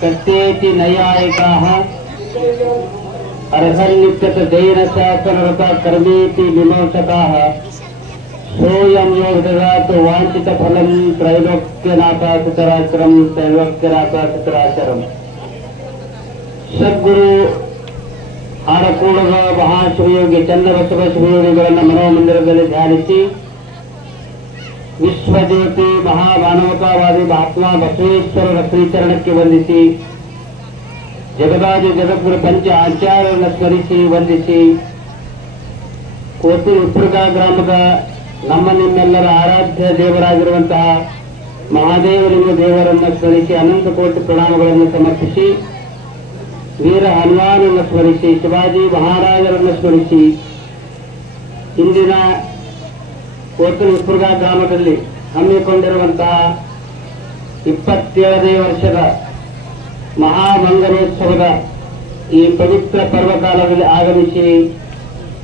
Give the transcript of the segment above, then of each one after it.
ಕರ್ತೇತಿ ನೈಯಾಯಿಕಾಃ ಅರ್ಹನ್ನಿತ್ಯತ ಜೈನ ಶಾಸನರತ ಕರ್ಮೇತಿ ವಿಮೋಚಕಾಃ ಸೋಯಂ ಯೋಗದಾತು ವಾಂಛಿತ ಫಲಂ ತ್ರೈಲೋಕ್ಯನಾಥ ಸಚರಾಚರಂ ತ್ರೈಲೋಕ್ಯನಾಥ ಸಚರಾಚರಂ ಸದ್ಗುರು ಹಾಡಕೂಡದ ಮಹಾಶ್ರೀಯೋಗಿ ಚಂದ್ರಬಸವ ಶ್ರೀಯೋಗಿಗಳನ್ನ ಮನೋಮಂದಿರದಲ್ಲಿ ಧ್ಯಾನಿಸಿ ವಿಶ್ವಜ್ಯೋತಿ ಮಹಾಮಾನವತಾವಾದಿ ಮಹಾತ್ಮ ಬಸವೇಶ್ವರರ ಶ್ರೀಚರಣಕ್ಕೆ ವಂದಿಸಿ, ಜಗದಾದಿ ಜಗದ್ಗುರು ಪಂಚ ಆಚಾರ್ಯರನ್ನ ಸ್ಮರಿಸಿ ವಂದಿಸಿ ಕೋಟಿ ಉಪ್ಪುರ್ಗ ಗ್ರಾಮದ ನಮ್ಮ ನಿಮ್ಮೆಲ್ಲರ ಆರಾಧ್ಯ ದೇವರಾಗಿರುವಂತಹ ಮಹಾದೇವಲಿಂಗ ದೇವರನ್ನ ಸ್ಮರಿಸಿ, ಅನಂತ ಕೋಟಿ ಪ್ರಣಾಮಗಳನ್ನು ಸಮರ್ಪಿಸಿ, ವೀರ ಹನುಮಾನನ್ನು ಸ್ಮರಿಸಿ, ಶಿವಾಜಿ ಮಹಾರಾಜರನ್ನು ಸ್ಮರಿಸಿ, ಇಂದಿನ ಕೋತನ ಉಪ್ಪುರ್ಗ ಗ್ರಾಮದಲ್ಲಿ ಹಮ್ಮಿಕೊಂಡಿರುವಂತಹ ಇಪ್ಪತ್ತೇಳನೇ ವರ್ಷದ ಮಹಾಮಂಗಲೋತ್ಸವದ ಈ ಪವಿತ್ರ ಪರ್ವಕಾಲದಲ್ಲಿ ಆಗಮಿಸಿ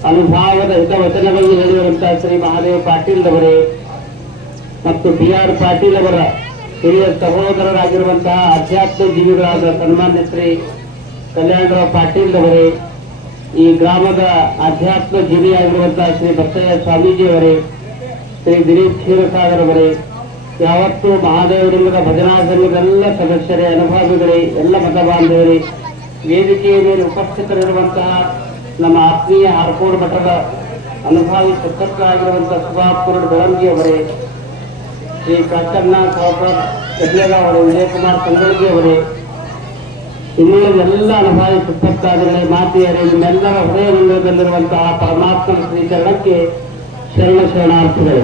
ಅನುಭಾವದ ಹಿತವಚನಗಳನ್ನು ಹೇಳಿರುವಂತಹ ಶ್ರೀ ಮಹಾದೇವ ಪಾಟೀಲ್ ಅವರೇ ಮತ್ತು ಬಿ ಆರ್ ಪಾಟೀಲ್ ಅವರ ಹಿರಿಯ ಸಹೋದರರಾಗಿರುವಂತಹ ಅಧ್ಯಾತ್ಮ ಜೀವಿಗಳಾದ ಸನ್ಮಾನ್ಯ ಶ್ರೀ ಕಲ್ಯಾಣರಾವ್ ಪಾಟೀಲ್ ಅವರೇ ಈ ಗ್ರಾಮದ ಅಧ್ಯಾತ್ಮ ಜೀವಿಯಾಗಿರುವಂತಹ ಶ್ರೀ ಬಸಯ್ಯ ಸ್ವಾಮೀಜಿ ಅವರೇ ಶ್ರೀ ದಿಲೀಪ್ ಕ್ಷೀರಸಾಗರವರೇ ಯಾವತ್ತೂ ಮಹಾದೇವಲಿಂಗದ ಭಜನಾ ಸಂಘದೆಲ್ಲ ಸದಸ್ಯರೇ, ಅನುಭಾವಿಗಳೇ, ಎಲ್ಲ ಮತ ಬಾಂಧವರೇ ವೇದಿಕೆಯ ಮೇಲೆ ಉಪಸ್ಥಿತರಿರುವಂತಹ ನಮ್ಮ ಆತ್ಮೀಯ ಹರಕೋಡು ಮಠದ ಅನುಭಾವಿ ಸದಸ್ಯರಾಗಿರುವಂತಹ ಸುಭಾಪುರ ಬೆಳಂಗಿ ಅವರೇ, ಶ್ರೀ ಕಾಕಣ್ಣ ಸಾವುಕರ್ ಕಡ್ಲೇಗ ಅವರೇ, ವಿಜಯಕುಮಾರ್ ಸಂಗೊಳ್ಗಿ ಅವರೇ, ಇನ್ನುಳಿದ ಎಲ್ಲ ಅನುಭಾವಿ ಸುತ್ತಕ್ಕಾದಿಗಳೇ ಮಾತೆಯರೇ, ನಿಮ್ಮೆಲ್ಲರ ಹೃದಯ ಮಂದಿರದಲ್ಲಿರುವಂತಹ ಪರಮಾತ್ಮನ ಶ್ರೀಚರಣಕ್ಕೆ ಶರಣ ಶರಣಾರ್ಥಿಗಳು.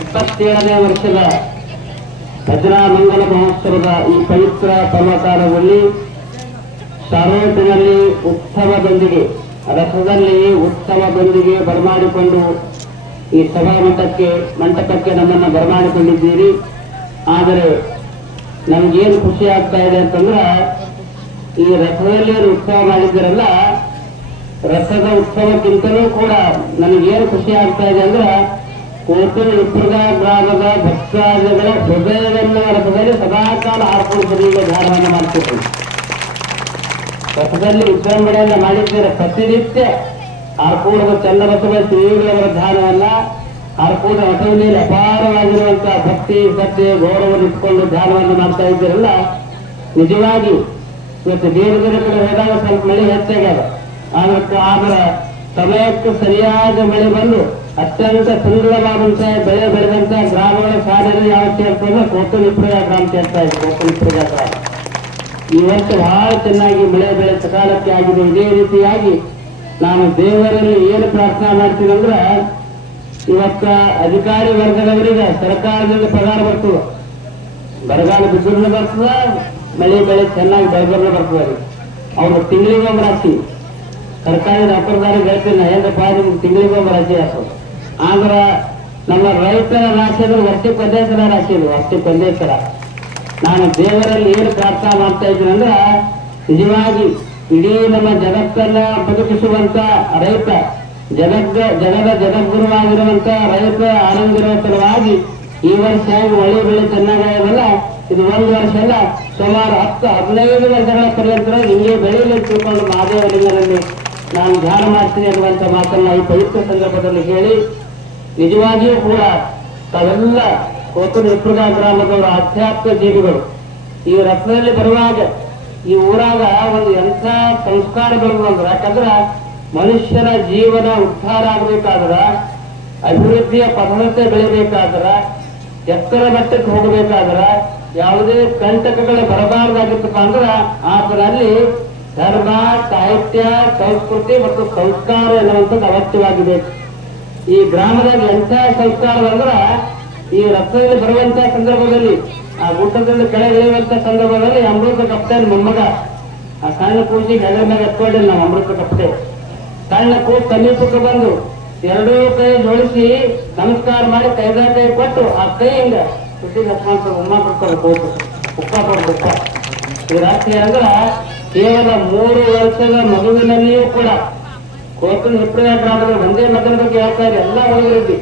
ಇಪ್ಪತ್ತೇಳನೇ ವರ್ಷದ ಭದ್ರಾ ಮಂಗಲ ಮಹೋತ್ಸವದ ಈ ಪವಿತ್ರ ಪರ್ವಕಾಲದಲ್ಲಿ ಸರೋಟಿನಲ್ಲಿ ಉತ್ಸವದೊಂದಿಗೆ ರಥದಲ್ಲಿ ಉತ್ಸವದೊಂದಿಗೆ ಬರಮಾಡಿಕೊಂಡು ಈ ಸಭಾ ಮಂಟಪಕ್ಕೆ ಮಂಟಪಕ್ಕೆ ನಮ್ಮನ್ನು ಬರಮಾಡಿಕೊಂಡಿದ್ದೀರಿ. ಆದರೆ ನಮಗೇನು ಖುಷಿ ಆಗ್ತಾ ಇದೆ ಅಂತಂದ್ರೆ, ಈ ರಥದಲ್ಲಿ ಉತ್ಸವ ಮಾಡಿದ್ದೀರಲ್ಲ ರಥದ ಉತ್ಸವಕ್ಕಿಂತಲೂ ಕೂಡ ನನಗೇನು ಖುಷಿ ಆಗ್ತಾ ಇದೆ ಅಂದ್ರೆ ಕೋಟೂರು ಉತ್ತರದ ಗ್ರಾಮದ ಭಕ್ತಾದಿಗಳ ಹೃದಯವೆನ್ನುವ ರಥದಲ್ಲಿ ಸದಾಕಾಲ ಹಾರ್ಕೊಂಡು ಬರೀಗ ಮಾಡ್ತಿದ್ರು ರಥದಲ್ಲಿ ವಿಜೃಂಭಣೆಯನ್ನ ಮಾಡಿದ್ದೀರ ಪ್ರತಿನಿತ್ಯ ಆರ್ಕೂಡದ ಚಂದ್ರಬಸವ ಶ್ರೀಗಳವರ ಧ್ಯಾನವನ್ನ ಆರ್ಕೂಡ ರಥದಲ್ಲಿ ಅಪಾರವಾಗಿರುವಂತಹ ಭಕ್ತಿ ಸತ್ಯ ಗೌರವವನ್ನು ಇಟ್ಕೊಂಡು ಧ್ಯಾನವನ್ನು ಮಾಡ್ತಾ ಇದ್ದೀರಲ್ಲ, ನಿಜವಾಗಿ ಇವತ್ತು ಬೇರೆ ಬೇರೆ ಕಡೆ ಹೋದಾಗ ಸ್ವಲ್ಪ ಮಳೆ ಹೆಚ್ಚಾಗ್ಯದ. ಆದ್ರೆ. ಅದರ ಸಮಯಕ್ಕೆ ಸರಿಯಾದ ಮಳೆ ಬಂದು ಅತ್ಯಂತ ಸುಂದರವಾದಂತಹ ಬೆಳೆ ಬೆಳೆದಂತಹ ಗ್ರಾಮಗಳ ಸಾಧನೆ ಯಾವ ಸೇರ್ತದೆ ಕೋಟಲಿಪುರ ಗ್ರಾಮ ಸೇರ್ತಾ ಇದೆ ಕೋಟಲಿಪುರ ಗ್ರಾಮ. ಈ ವರ್ಷ ಬಹಳ ಚೆನ್ನಾಗಿ ಮಳೆ ಬೆಳೆ ಸಕಾಲಕ್ಕೆ ಆಗಿದೆ. ಇದೇ ರೀತಿಯಾಗಿ ನಾನು ದೇವರಲ್ಲಿ ಏನು ಪ್ರಾರ್ಥನಾ ಮಾಡ್ತೀನಿ ಅಂದ್ರೆ, ಇವತ್ತ ಅಧಿಕಾರಿ ವರ್ಗದವರಿಗೆ ಸರ್ಕಾರದಿಂದ ಪಗಾರ ಬರ್ತದೆ. ಬರಗಾಲ ಬಿಸಿಲು ಬರ್ತದ, ಮಳೆ ಬೆಳೆ ಚೆನ್ನಾಗಿ ಬೆಳೆಬರ್ಲು ಬರ್ತದೆ. ಅವ್ರು ತಿಂಗಳಿಗೊಮ್ಮೆ ರಾಶಿ ಸರ್ಕಾರಿ ನೌಕರದಾರಿಗೆ ಹೇಳ್ತೀನಿ ಏನಪ್ಪ ನಿಮ್ಗೆ ತಿಂಗಳಿಗೊಮ್ಮೆ ರಾಶಿ ಹಾಕೋದು ಆದ್ರ ನಮ್ಮ ರೈತರ ರಾಶಿ ಅಂದ್ರೆ ವರ್ಷಕ್ಕೆ ಒಂದೇ ರಾಶಿ ಇದು ವರ್ಷಕ್ಕೆ ಸಲ. ನಾನು ದೇವರಲ್ಲಿ ಏನು ಪ್ರಾರ್ಥನೆ ಮಾಡ್ತಾ ಇದ್ದೀನಿ ಅಂದ್ರೆ, ನಿಜವಾಗಿ ಇಡೀ ನಮ್ಮ ಜಗತ್ತನ್ನ ಬದುಕಿಸುವಂತ ರೈತ ಜಗದ ಜಗದ ಜಗದ್ಗುರುವಾಗಿರುವಂತ ರೈತ ಆನಂದಿರುವ ಸಲುವಾಗಿ ಈ ವರ್ಷ ಒಳ್ಳೆ ಬೆಳೆ ಚೆನ್ನಾಗಲ್ಲ ಇದು ಒಂದು ವರ್ಷ ಅಲ್ಲ, ಸುಮಾರು ಹತ್ತು ಹದಿನೈದು ವರ್ಷಗಳ ಪರ್ಯಂತರ ಹಿಂಗೆ ಬೆಳೆಯಲಿ ತಿಳ್ಕೊಂಡು ತಿಳ್ಕೊಂಡು ಮಹಾದೇವಲಿಂಗನಲ್ಲಿ ನಾನು ಧ್ಯಾನ ಮಾಡ್ತೀನಿ ಅನ್ನುವಂಥ ಮಾತನ್ನ ಈ ಪವಿತ್ರ ಸಂದರ್ಭದಲ್ಲಿ ಹೇಳಿ, ನಿಜವಾಗಿಯೂ ಕೂಡ ತಾವೆಲ್ಲ ಕೋತನ ವಿಪ್ರದ ಗ್ರಾಮದವರ ಆಧ್ಯಾತ್ಮ ಜೀವಿಗಳು. ಈ ರಥದಲ್ಲಿ ಬರುವಾಗ ಈ ಊರಾಗ ಒಂದು ಎಂಥ ಸಂಸ್ಕಾರ ಬರುವುದು ಯಾಕಂದ್ರೆ ಮನುಷ್ಯರ ಜೀವನ ಉದ್ಧಾರ ಆಗಬೇಕಾದ್ರ, ಅಭಿವೃದ್ಧಿಯ ಪದತೆ ಬೆಳಿಬೇಕಾದ್ರ, ಎತ್ತರ ಮಟ್ಟಕ್ಕೆ ಹೋಗಬೇಕಾದ್ರ, ಯಾವುದೇ ಕಂಟಕಗಳು ಬರಬಾರ್ದಾಗಿತ್ತಪ್ಪ ಅಂದ್ರ ಆತನಲ್ಲಿ ಧರ್ಮ, ಸಾಹಿತ್ಯ, ಸಂಸ್ಕೃತಿ ಮತ್ತು ಸಂಸ್ಕಾರ ಎನ್ನುವಂಥದ್ದು ಅವಶ್ಯವಾಗಿದೆ. ಈ ಗ್ರಾಮದಲ್ಲಿ ಎಂಥ ಸಂಸ್ಕಾರ ಅಂದ್ರ ಈ ರಸ್ತೆಯಲ್ಲಿ ಬರುವಂತಹ ಸಂದರ್ಭದಲ್ಲಿ, ಆ ಗುಡ್ಡದಲ್ಲಿ ಕೆಳಗೆ ಇಳಿಯುವಂತ ಸಂದರ್ಭದಲ್ಲಿ ಅಮೃತ ಕಪ್ತೇನ್ ಮೊಮ್ಮಗ. ಆ ಸಣ್ಣ ಕೂಸಿ ಹೆಗಲ ಮೇಲೆ ಎತ್ಕೊಂಡಿಲ್ಲ ನಾವು ಅಮೃತ ಕಪ್ತೆ ಸಣ್ಣ ಕೂಸು ಸಮೀಪಕ್ಕೆ ಬಂದು ಎರಡೂ ಕೈ ಜೋಡಿಸಿ ನಮಸ್ಕಾರ ಮಾಡಿ ಕೈದ ಕೈ ಕೊಟ್ಟು ಆ ಕೈಯಿಂದ ಸುದ್ದಿಗೆ ಹಚ್ಕೊಂತ ಉಮ್ಮ ಕೊಡ್ತಾರೆ ಉಪ್ಪ ಕೊಡ್ಬೇಕು ಈ ರಾಷ್ಟ್ರೀಯ ಅಂದ್ರ ಕೇವಲ ಮೂರು ವರ್ಷದ ಮಗುವಿನಲ್ಲಿಯೂ ಕೂಡ ಕೋಟಿನ ಹಿಪ್ಪಳ ಗ್ರಾಮದಲ್ಲಿ ಒಂದೇ ಮಗನ ಬಗ್ಗೆ ಹೇಳ್ತಾ ಇದೆ ಎಲ್ಲ ಹುಡುಗರಲ್ಲಿ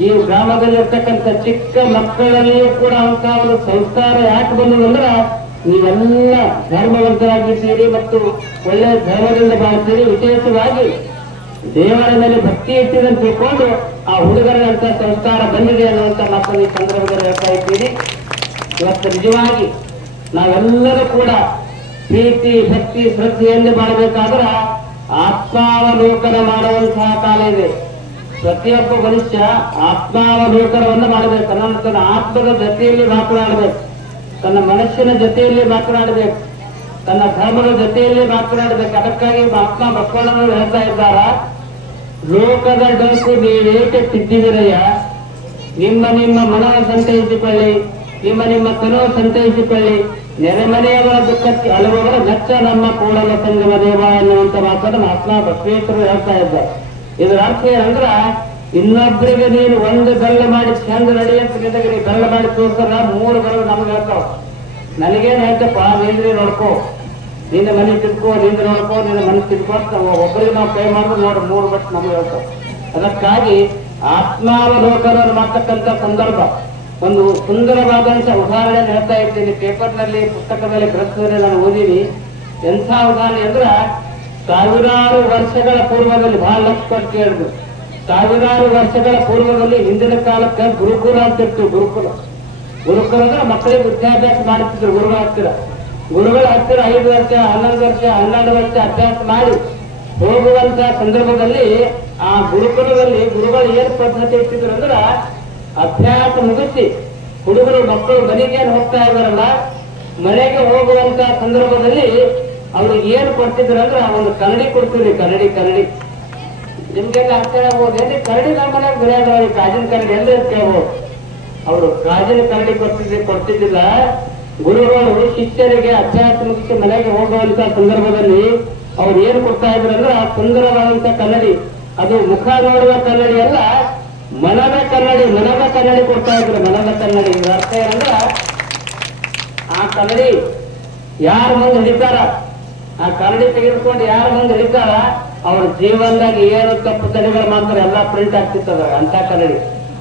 ಈ ಗ್ರಾಮದಲ್ಲಿ ಇರ್ತಕ್ಕಂಥ ಚಿಕ್ಕ ಮಕ್ಕಳಲ್ಲಿಯೂ ಕೂಡ ಅಂತ ಒಂದು ಸಂಸ್ಕಾರ ಯಾಕೆ ಬಂದದಂದ್ರ ನೀವೆಲ್ಲ ಸೇರಿ ಮತ್ತು ಒಳ್ಳೆಯ ಧರ್ಮದಿಂದ ಬಾಳ್ತೀರಿ ವಿಶೇಷವಾಗಿ ದೇವರ ಮೇಲೆ ಭಕ್ತಿ ಅಂತ ತಿಳ್ಕೊಂಡು ಆ ಹುಡುಗರಂತ ಸಂಸ್ಕಾರ ಬಂದಿದೆ ಅನ್ನುವಂತ ಮಾತನ್ನು ಈ ಸಂದರ್ಭದಲ್ಲಿ ಹೇಳ್ತಾ ಇದ್ದೀರಿ. ಇವತ್ತು ನಿಜವಾಗಿ ನಾವೆಲ್ಲರೂ ಕೂಡ ಪ್ರೀತಿ, ಭಕ್ತಿ ಶ್ರದ್ಧೆಯಲ್ಲಿ ಮಾಡಬೇಕಾದ್ರ ಆತ್ಮಾವಲೋಕನ ಮಾಡುವಂತಹ ಕಾಲ ಇದೆ. ಪ್ರತಿಯೊಬ್ಬ ಮನುಷ್ಯ ಆತ್ಮಾವಲೋಕನವನ್ನು ಮಾಡಬೇಕು. ನನ್ನ ತನ್ನ ಆತ್ಮದ ಜೊತೆಯಲ್ಲಿ ಮಾತನಾಡಬೇಕು. ತನ್ನ ಮನಸ್ಸಿನ ಜೊತೆಯಲ್ಲಿ ಮಾತನಾಡಬೇಕು. ತನ್ನ ಧರ್ಮದ ಜೊತೆಯಲ್ಲಿ ಮಾತನಾಡಬೇಕು. ಅದಕ್ಕಾಗಿ ಆತ್ಮ ಮಕ್ಕಳನ್ನು ಹೇಳ್ತಾ ಇದ್ದಾರ, ಲೋಕದ ಡೊಂಕು ನೀವೇಕೆ ತಿದ್ದಿದಿರಯ್ಯ ನಿಮ್ಮ ನಿಮ್ಮ ಮನವ ಸಂತೈಸಿಕೊಳ್ಳಿ. ನಿಮ್ಮ ನಿಮ್ಮ ತನವ ಸಂತೈಸಿಕೊಳ್ಳಿ. ನೆರೆಮನೆಯವರ ದುಃಖಕ್ಕೆ ಅಳುವವರ ನಚ್ಚ ನಮ್ಮ ಕೂಡಲ ಸಂಗಮ ದೇವ ಎನ್ನುವಂತ ಮಾತನ್ನು ಮಹಾತ್ಮ ಬಸವೇಶ್ವರರು ಹೇಳ್ತಾ ಇದ್ದಾರೆ. ಇದರ ಅರ್ಥ ಏನಂದ್ರ ಇನ್ನೊಬ್ಬರಿಗೆ ನೀನು ಒಂದು ಗಲ್ಲ ಮಾಡಿ ಚಂದ ನಡೆಯಂತ ನಿನಗೆ ನೀ ಗಲ್ಲ ಮಾಡಿ ತೋರಿಸಲ್ಲ ಮೂರು ಗಲ್ಲ ನಮ್ಗೆ ಹೇಳ್ತಾವ. ನನಗೇನು ಹೇಳ್ತಪ್ಪ ನಿಂದ್ರಿ ನೋಡ್ಕೋ. ನಿನ್ನ ಮನೆ ತಿಳ್ಕೋ ನಿಂದ ನೋಡ್ಕೋ, ನಿನ್ನ ಮನೆ ತಿಳ್ಕೋ ಅಂತ ನಾವು ಒಬ್ಬರಿಗೆ ನಾವು ಕೈ ಮಾಡಿದ್ರೆ ನೋಡ್ರಿ ಮೂರು ಬಟ್ ನಮ್ಗೆ ಹೇಳ್ತಾವ. ಅದಕ್ಕಾಗಿ ಆತ್ಮಾವಲೋಕನ ಮಾಡ್ತಕ್ಕಂಥ ಸಂದರ್ಭ. ಒಂದು ಸುಂದರವಾದಂಥ ಉದಾಹರಣೆ ಹೇಳ್ತಾ ಇದ್ದೀನಿ ಪೇಪರ್ನಲ್ಲಿ, ಪುಸ್ತಕದಲ್ಲಿ ಗ್ರಂಥದಲ್ಲಿ ನಾನು ಓದಿನಿ. ಎಂಥ ಉದಾಹರಣೆ ಅಂದ್ರ, ಸಾವಿರಾರು ವರ್ಷಗಳ ಪೂರ್ವದಲ್ಲಿ ಬಹಳ ಲಕ್ಷ ಕೊಟ್ಟು ಸಾವಿರಾರು ವರ್ಷಗಳ ಪೂರ್ವದಲ್ಲಿ, ಹಿಂದಿನ ಕಾಲಕ್ಕೆ ಗುರುಕುಲ ಅಂತ ಇತ್ತು, ಗುರುಕುಲ. ಗುರುಕುಲ ಅಂದ್ರೆ ಮಕ್ಕಳಿಗೆ ವಿದ್ಯಾಭ್ಯಾಸ ಮಾಡುತ್ತಿದ್ರು ಗುರುಗಳ ಹತ್ತಿರ. ಗುರುಗಳ ಹತ್ತಿರ ಐದು ವರ್ಷ, ಹನ್ನೊಂದು ವರ್ಷ, ಹನ್ನೆರಡು ವರ್ಷ ಅಭ್ಯಾಸ ಮಾಡಿ ಹೋಗುವಂತ ಸಂದರ್ಭದಲ್ಲಿ, ಆ ಗುರುಕುಲದಲ್ಲಿ ಗುರುಗಳು ಏನ್ ಪದ್ಧತಿ ಇಟ್ಟಿದ್ರು ಅಂದ್ರ ಅಭ್ಯಾಸ ಮುಗಿಸಿ ಹುಡುಗರು ಮಕ್ಕಳು ಮನೆಗೆ ಹೋಗ್ತಾ ಇದಾರಲ್ಲ ಮನೆಗೆ ಹೋಗುವಂತ ಸಂದರ್ಭದಲ್ಲಿ ಅವ್ರಿಗೆ ಏನ್ ಕೊಡ್ತಿದ್ರು ಅಂದ್ರೆ ಒಂದು ಕನ್ನಡಿ ಕೊಡ್ತೀವಿ, ಕನ್ನಡಿ ಕನ್ನಡಿ. ನಿಮ್ಗೆಲ್ಲ ಅರ್ಥ ಆಗ್ಬೋದು? ಎಲ್ಲಿ ಕನ್ನಡಿ ನಮ್ಮ ಮನೆಗೆ ಬರೆಯೋದು ಅವ್ರಿಗೆ ಕಾಜಿನ ಕನ್ನಡಿ ಎಲ್ಲ ಕೇಳ್ಬೋದು ಅವರು ಕಾಜಿನ ಕನ್ನಡಿ ಕೊಡ್ತಿದ್ರೆ ಕೊಡ್ತಿದ್ದಿಲ್ಲ. ಗುರುಗಳು ಶಿಷ್ಯರಿಗೆ ಅಭ್ಯಾಸ ಮುಗಿಸಿ ಮನೆಗೆ ಹೋಗುವಂತ ಸಂದರ್ಭದಲ್ಲಿ ಅವ್ರು ಏನ್ ಕೊಡ್ತಾ ಇದ್ರು ಅಂದ್ರೆ ಆ ಸುಂದರವಾದಂತ ಕನ್ನಡಿ. ಅದು ಮುಖ ನೋಡುವ ಕನ್ನಡಿ ಅಲ್ಲ ಮನದ ಕನ್ನಡಿ ಮನದ ಕನ್ನಡಿ ಕೊಡ್ತಾ ಇದ್ರು. ಮನದ ಕನ್ನಡಿ ಅರ್ಥ ಏನಂದ್ರ, ಆ ಕನ್ನಡಿ ಯಾರ ಮುಂದೆ ಹಿಡಿತಾರ? ಆ ಕನ್ನಡಿ ತೆಗೆದುಕೊಂಡು ಯಾರ ಮುಂದೆ ಹಿಡಿತಾರ? ಅವ್ರ ಜೀವನದಾಗ ಏನು ತಪ್ಪು ತಡೆಗಳು ಮಾತ್ರ ಎಲ್ಲ ಪ್ರಿಂಟ್ ಆಗ್ತಿತ್ತದ ಅಂತ ಕನ್ನಡಿ.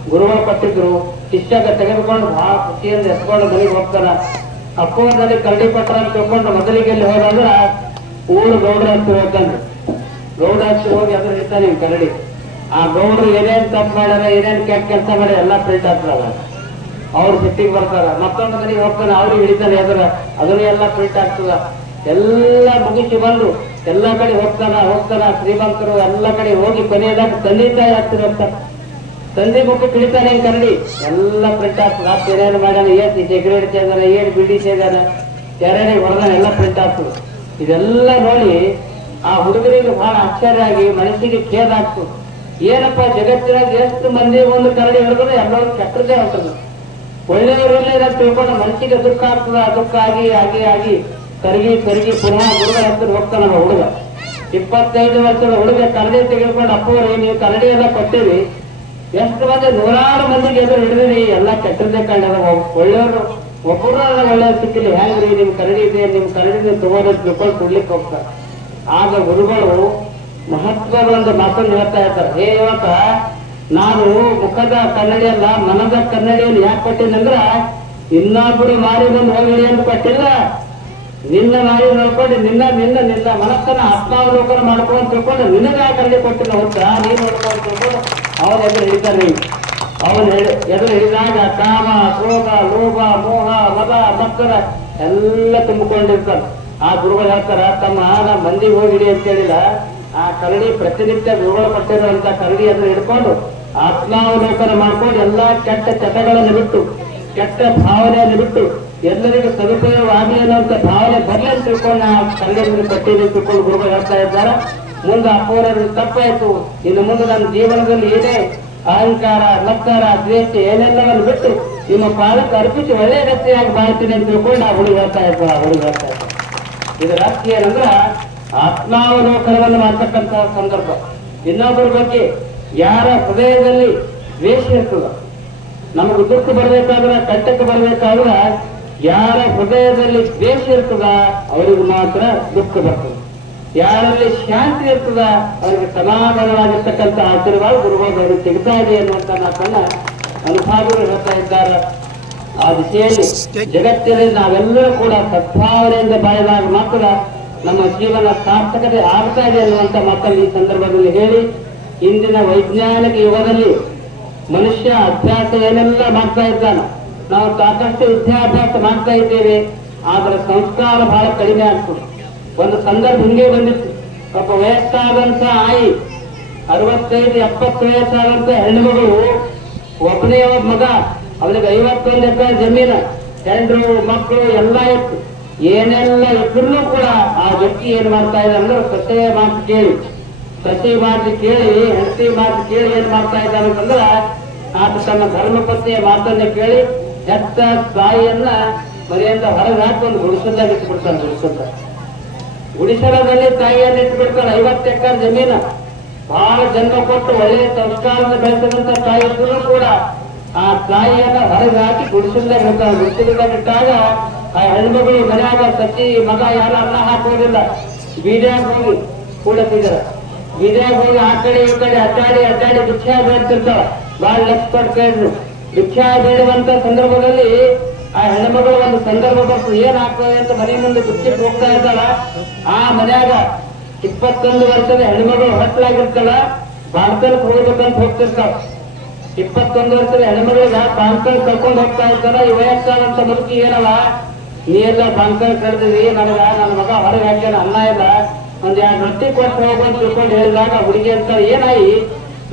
ಗುರುಗಳು ಕೊಟ್ಟಿದ್ರು. ಶಿಷ್ಯಗ ತೆಗೆದುಕೊಂಡು ಬಹಳ ಖುಷಿಯಿಂದ ಎತ್ಕೊಂಡು ಮನೆಗೆ ಹೋಗ್ತಾರ. ಅಪ್ಪದಲ್ಲಿ ಕರಡಿ ಪಟ್ಟರ ಅಂತ ತಿಳ್ಕೊಂಡು ಮೊದಲಿಗೆ ಎಲ್ಲಿ ಹೋದಂದ್ರ ಊರು ಗೌಡ್ರ ಅಂತ ಹೋಗ್ತಾನೆ. ಗೌಡ ಹೋಗಿ ಅದ್ರ ಇರ್ತಾನೆ ಕನ್ನಡಿ. ಆ ಗೌಡ್ರು ಏನೇನ್ ತಪ್ಪು ಮಾಡ್ಯಾರ, ಏನೇನ್ ಕೆಟ್ಟ ಕೆಲಸ ಮಾಡ್ಯಾರ, ಎಲ್ಲ ಪ್ರಿಂಟ್ ಆಗ್ತದಲ್ಲ ಅವ್ರು ಸಿಟ್ಟಿಗೆ ಬರ್ತಾರ. ಮತ್ತೊಂದು ಮನೆಗೆ ಹೋಗ್ತಾನೆ ಅವ್ರಿಗೆ ಹಿಡಿತಾನೆ ಎದುರ. ಅದನ್ನ ಎಲ್ಲ ಪ್ರಿಂಟ್ ಆಗ್ತದ. ಎಲ್ಲ ಮುಗಿಸಿ ಬಂದು ಎಲ್ಲ ಕಡೆ ಹೋಗ್ತಾನ ಹೋಗ್ತಾನ, ಶ್ರೀಮಂತರು ಎಲ್ಲ ಕಡೆ ಹೋಗಿ ಕೊನೆಯದಾಗ ತಂದೆ ತಾಯಿ ಆಗ್ತಿರಂತ ತಂದೆ ಮುಖಕ್ಕೆ ಹಿಡಿತಾನೆ ಕರಡಿ ಎಲ್ಲ ಪ್ರಿಂಟ್ ಆಗ್ತದ. ಏನೇನು ಮಾಡ್ಯಾನ? ಏನ್ ಸಿಗರೇಟ್ ಸೇದಾನ? ಏನ್ ಬಿಡಿ ಸೇದಾನ? ಯಾರ್ಯಾರಿಗೆ ಹೊಡೆದ ಎಲ್ಲ ಪ್ರಿಂಟ್ ಆಗ್ತದೆ. ಇದೆಲ್ಲ ನೋಡಿ ಆ ಹುಡುಗರಿಗೆ ಬಹಳ ಆಶ್ಚರ್ಯ ಆಗಿ ಮನಸ್ಸಿಗೆ ಖೇದ ಆಗ್ತದೆ. ಏನಪ್ಪ ಜಗತ್ತಿನಾಗ ಎಷ್ಟು ಮಂದಿ ಒಂದು ಕರಡಿ ಹಿಡಿದ್ರೆ ಎಲ್ಲರೂ ಕೆಟ್ಟದೇ ಆಗ್ತದೆ ಒಳ್ಳೆಯವರಲ್ಲೇ ತಿಳ್ಕೊಂಡು ಮನಸ್ಸಿಗೆ ದುಃಖ ಆಗ್ತದ, ದುಃಖ ಆಗಿ ಆಗಿ ಆಗಿ ಕರಗಿ ಕರಗಿ ಪುನಃ ಹುಡುಗ ಹೋಗ್ತಾನ ಹುಡುಗ. ಇಪ್ಪತ್ತೈದು ವರ್ಷದ ಹುಡುಗ ಕರಡಿ ತೆಗೆದುಕೊಂಡು ಅಪ್ಪವ್ರಿ, ನೀವು ಕರಡಿ ಎಲ್ಲ ಕೊಟ್ಟಿರಿ. ಎಷ್ಟು ಮಂದಿ, ನೂರಾರು ಮಂದಿಗೆ ಎದುರು ಹಿಡಿದಿರಿ, ಎಲ್ಲ ಕೆಟ್ಟದ್ದೇ ಕಂಡದ ಒಳ್ಳೆಯವರು, ಒಬ್ಬರು ಒಳ್ಳೆಯ ಸಿಕ್ಕಿಲ್ಲ. ಹೆಂಗ್ರಿ, ನಿಮ್ ಕರಡಿ ಇದೆ, ನಿಮ್ ಕರಡಿ ತಗೊಂಡು ತಿಳ್ಕೊಂಡು ಕೊಡ್ಲಿಕ್ಕೆ ಹೋಗ್ತಾರೆ. ಆಗ ಗುರುಗಳು ಮಹತ್ವದ ಒಂದು ಮಾತನ್ನು ಹೇಳ್ತಾ ಇರ್ತಾರೆ. ಹೇ ಯುವಕ, ನಾನು ಮುಖದ ಕನ್ನಡಿ ಅಲ್ಲ, ಮನದ ಕನ್ನಡಿಯನ್ನು ಯಾಕೆ ಕೊಟ್ಟಿದ್ದಂದ್ರ ಇನ್ನೊಬ್ಬರು ಮಾರಿ ಬಂದು ಹೋಗಲಿ ಅಂತ ಕೊಟ್ಟಿಲ್ಲ. ನಿನ್ನ ಮಾರಿ ನೋಡ್ಕೊಂಡು, ನಿನ್ನ ನಿನ್ನ ನಿನ್ನ ಮನಸ್ಸನ್ನ ಆತ್ಮಾವಲೋಕನ ಮಾಡ್ಕೊಂಡು ತಿಳ್ಕೊಂಡು ನಿನಗೆ ಕನ್ನಡಿ ಕೊಟ್ಟಿಲ್ಲ ಹೊತ್ತ ನೀನು ನೋಡ್ಕೊಂಡು ತಿಳ್ಕೊಂಡು ಅವನ ಎದುರು ಹಿಡಿತಾನೆ ಅವನು ಎದುರು ಹಿಡಿದಾಗ ಕಾಮ, ಕ್ರೋಧ, ಲೋಭ, ಮೋಹ, ಮದ, ಮತ್ತರ ಎಲ್ಲ ತುಂಬಿಕೊಂಡಿರ್ತಾರೆ. ಆ ಗುರುಗಳು ಹೇಳ್ತಾರ, ತಮ್ಮ ಆನ ಮಂದಿಗೆ ಹೋಗಿಡಿ ಅಂತ ಹೇಳಿಲ್ಲ ಆ ಕರಡಿ ಪ್ರತಿನಿತ್ಯ ವಿವರ ಪಟ್ಟಿರುವಂತ ಕರಡಿಯನ್ನು ಹಿಡ್ಕೊಂಡು ಆತ್ಮಾವಲೋಕನ ಮಾಡ್ಕೊಂಡು ಎಲ್ಲಾ ಕೆಟ್ಟ ಚಟಗಳನ್ನು ಬಿಟ್ಟು, ಕೆಟ್ಟ ಭಾವನೆಯನ್ನು ಬಿಟ್ಟು, ಎಲ್ಲರಿಗೂ ಸದುಪಯೋಗ ಆಗಲಿ ಭಾವನೆ ಬರಲಿ ಅಂತ ತಿಳ್ಕೊಂಡು ಆ ಕರಡಿಯನ್ನು ಕೊಟ್ಟಿದ್ದೀವಿ ತಿಳ್ಕೊಂಡು ಗುರುಗಳು ಹೇಳ್ತಾ ಇದ್ದಾರೆ. ಮುಂದೆ ಅಪ್ಪವರ ತಪ್ಪಾಯ್ತು ಇನ್ನು ಮುಂದೆ ನನ್ನ ಜೀವನದಲ್ಲಿ ಏನೇ ಅಹಂಕಾರ ಮತ್ತರ ದ್ವೇಷ ಏನೆಲ್ಲವನ್ನು ಬಿಟ್ಟು ನಿಮ್ಮ ಪಾಲಕ್ಕೆ ಅರ್ಪಿಸಿ ಒಳ್ಳೆಯ ವ್ಯಕ್ತಿಯಾಗಿ ಬಾಳ್ತೀನಿ ಅಂತ ತಿಳ್ಕೊಂಡು ಆ ಹುಡುಗ ಹೇಳ್ತಾ ಆ ಹುಡುಗ ಹೇಳ್ತಾ ಇದ್ದಾರೆ. ಇದರ ಅರ್ಥ ಏನಂದ್ರ ಆತ್ಮಾವಲೋಕನವನ್ನು ಮಾಡ್ತಕ್ಕಂತಹ ಸಂದರ್ಭ. ಇನ್ನೊಬ್ಬರ ಬಗ್ಗೆ ಯಾರ ಹೃದಯದಲ್ಲಿ ದ್ವೇಷ ಇರ್ತದ, ನಮಗೆ ದುಃಖ ಬರ್ಬೇಕಾದ್ರ ಕಂಟಕ್ಕೆ ಬರಬೇಕಾದ್ರೆ ಯಾರ ಹೃದಯದಲ್ಲಿ ದ್ವೇಷ ಇರ್ತದ, ಅವರಿಗೆ ಮಾತ್ರ ದುಃಖ ಬರ್ತದೆ. ಯಾರಲ್ಲಿ ಶಾಂತಿ ಇರ್ತದ, ಅವರಿಗೆ ಸಮಾಧಾನವಾಗಿರ್ತಕ್ಕಂಥ ಆಶೀರ್ವಾದ ಗುರುಗಳು ಅವರಿಗೆ ಸಿಗ್ತಾ ಇದೆ ಅನ್ನುವಂತ ಮಾತನ್ನ ಅನುಭಾವಿಗಳು ಹೇಳ್ತಾ ಇದ್ದಾರೆ. ಆ ದಿಶೆಯಲ್ಲಿ ಜಗತ್ತಿನಲ್ಲಿ ನಾವೆಲ್ಲರೂ ಕೂಡ ಸದ್ಭಾವನೆಯಿಂದ ಬಾಯದಾಗ ಮಾತ್ರ ನಮ್ಮ ಜೀವನ ಸಾರ್ಥಕತೆ ಆಗ್ತಾ ಇದೆ ಅನ್ನುವಂತ ಮಕ್ಕಳು ಈ ಸಂದರ್ಭದಲ್ಲಿ ಹೇಳಿ, ಇಂದಿನ ವೈಜ್ಞಾನಿಕ ಯುಗದಲ್ಲಿ ಮನುಷ್ಯ ಅಭ್ಯಾಸ ಏನೆಲ್ಲ ಮಾಡ್ತಾ ಇದ್ದಾನ, ನಾವು ಸಾಕಷ್ಟು ವಿದ್ಯಾಭ್ಯಾಸ ಮಾಡ್ತಾ ಇದ್ದೇವೆ, ಆದರೆ ಸಂಸ್ಕಾರ ಬಹಳ ಕಡಿಮೆ ಆಗ್ತದೆ. ಒಂದು ಸಂದರ್ಭ ಹಿಂಗೆ ಬಂದಿತ್ತು. ಒಬ್ಬ ವಯಸ್ಸಾದಂತ ಆಯಿ, ಅರವತ್ತೈದು, ಎಪ್ಪತ್ತು ವಯಸ್ಸಾದಂತ ಹೆಣ್ಣುಮಗಳು, ಒಬ್ಬನೇ ಒಬ್ಬ ಮಗ, ಅವನಿಗೆ ಐವತ್ತೊಂದು ಎಕರೆ ಜಮೀನು, ಹೆಂಡ್ರು, ಮಕ್ಕಳು ಎಲ್ಲ ಇತ್ತು. ಏನೆಲ್ಲ ಇದ್ರೂ ಕೂಡ ಆ ವ್ಯಕ್ತಿ ಏನ್ ಮಾಡ್ತಾ ಅಂದ್ರೆ ಸತ್ಯ ಮಾತು ಕೇಳಿ. ಸತ್ಯ ಮಾತು ಕೇಳಿ, ಹೆಂಡತಿ ಮಾತು ಕೇಳಿ ಏನ್ ಮಾಡ್ತಾ ಇದ್ದಾನೆ ಅಂತಂದ್ರ ಆತ ತನ್ನ ಧರ್ಮಪತ್ನಿಯ ಮಾತನ್ನ ಕೇಳಿ ಹೆತ್ತ ತಾಯಿಯನ್ನ ಮನೆಯಿಂದ ಹೊರಗೆ ಹಾಕಿ ಒಂದು ಗುಡಿಸಲ್ದಾಗ ಇಟ್ಬಿಡ್ತಾನೆ ಗುಡಿಸಲ್ದ ಗುಡಿಸಲದಲ್ಲಿ ತಾಯಿಯನ್ನ ಇಟ್ಬಿಡ್ತಾನೆ, ಐವತ್ತು ಎಕರೆ ಜಮೀನ. ಬಹಳ ಜನ್ಮ ಕೊಟ್ಟು ಒಳ್ಳೆಯ ಸಂಸ್ಕಾರದ ಬೆಳೆಸಿದಂತ ತಾಯಿ ಕೂಡ ಆ ತಾಯಿಯನ್ನ ಹೊರಗೆ ಹಾಕಿ ಗುಡಿಸಲ್ದಾಗ ಇರ್ತಾನೆ ಇಟ್ಟಾಗ ಆ ಹೆಣ್ಮಗಳು ಮನ್ಯಾಗ ಸತಿ ಮಗ ಯಾರು ಅನ್ನ ಹಾಕೋದಿಲ್ಲ ಬೀಡ್ಯಾಗ ಹೋಗಿ ಕೂಡತಿದ್ರ ಬೀದ್ಯಾಗ ಹೋಗಿ ಆ ಕಡೆ ಈ ಕಡೆ ಅಡ್ಡಾಡಿ ಅಡ್ಡಾಡಿ ಭಿಕ್ಷಾ ಬೇಡ್ತಿರ್ತಾವ ಬಾಳ್ ಲಕ್ಷ ಕೊಡ್ತಾ ಇದ್ರು. ಭಿಕ್ಷಾ ಬೇಡುವಂತ ಸಂದರ್ಭದಲ್ಲಿ ಆ ಹೆಣ್ಮಗಳು ಒಂದು ಸಂದರ್ಭ ಬರ್ತದೆ ಏನ್ ಆಗ್ತದೆ ಅಂತ ಮನೆ ಮುಂದೆ ಭಿಕ್ಷಕ್ಕೆ ಹೋಗ್ತಾ ಇದ್ದಾಳ. ಆ ಮನ್ಯಾಗ ಇಪ್ಪತ್ತೊಂದು ವರ್ಷದ ಹೆಣ್ಮಗಳು ಹೊಟ್ಟಲಾಗಿರ್ತಾಳ ಬಾಂಕಲ್ ಹೋಗ್ಬೇಕಂತ ಹೋಗ್ತಿರ್ತಾವ ಇಪ್ಪತ್ತೊಂದು ವರ್ಷದ ಹೆಣ್ಮಗಳಿಗೆ ಬಾಂಕಲ್ ಕರ್ಕೊಂಡು ಹೋಗ್ತಾ ಇರ್ತಾರ ಈ ವಯಸ್ಸಾದಂತ ಮುದುಕಿ ಏನವ? ನೀ ಎಲ್ಲ ಬಾಂಕಲ್ ಕರೆದಿದಿ ನನಗ ನನ್ನ ಮಗ ಹೊರಗೆ ಹಾಕ್ಯಾನ ಅನ್ನ ಇಲ್ಲ ಒಂದ್ ಎರಡು ರೊಟ್ಟಿ ಕೊಟ್ಟು ಹೋಗು ತಿಳ್ಕೊಂಡು ಹೇಳಿದಾಗ ಹುಡುಗಿ ಅಂತ ಏನಾಯಿ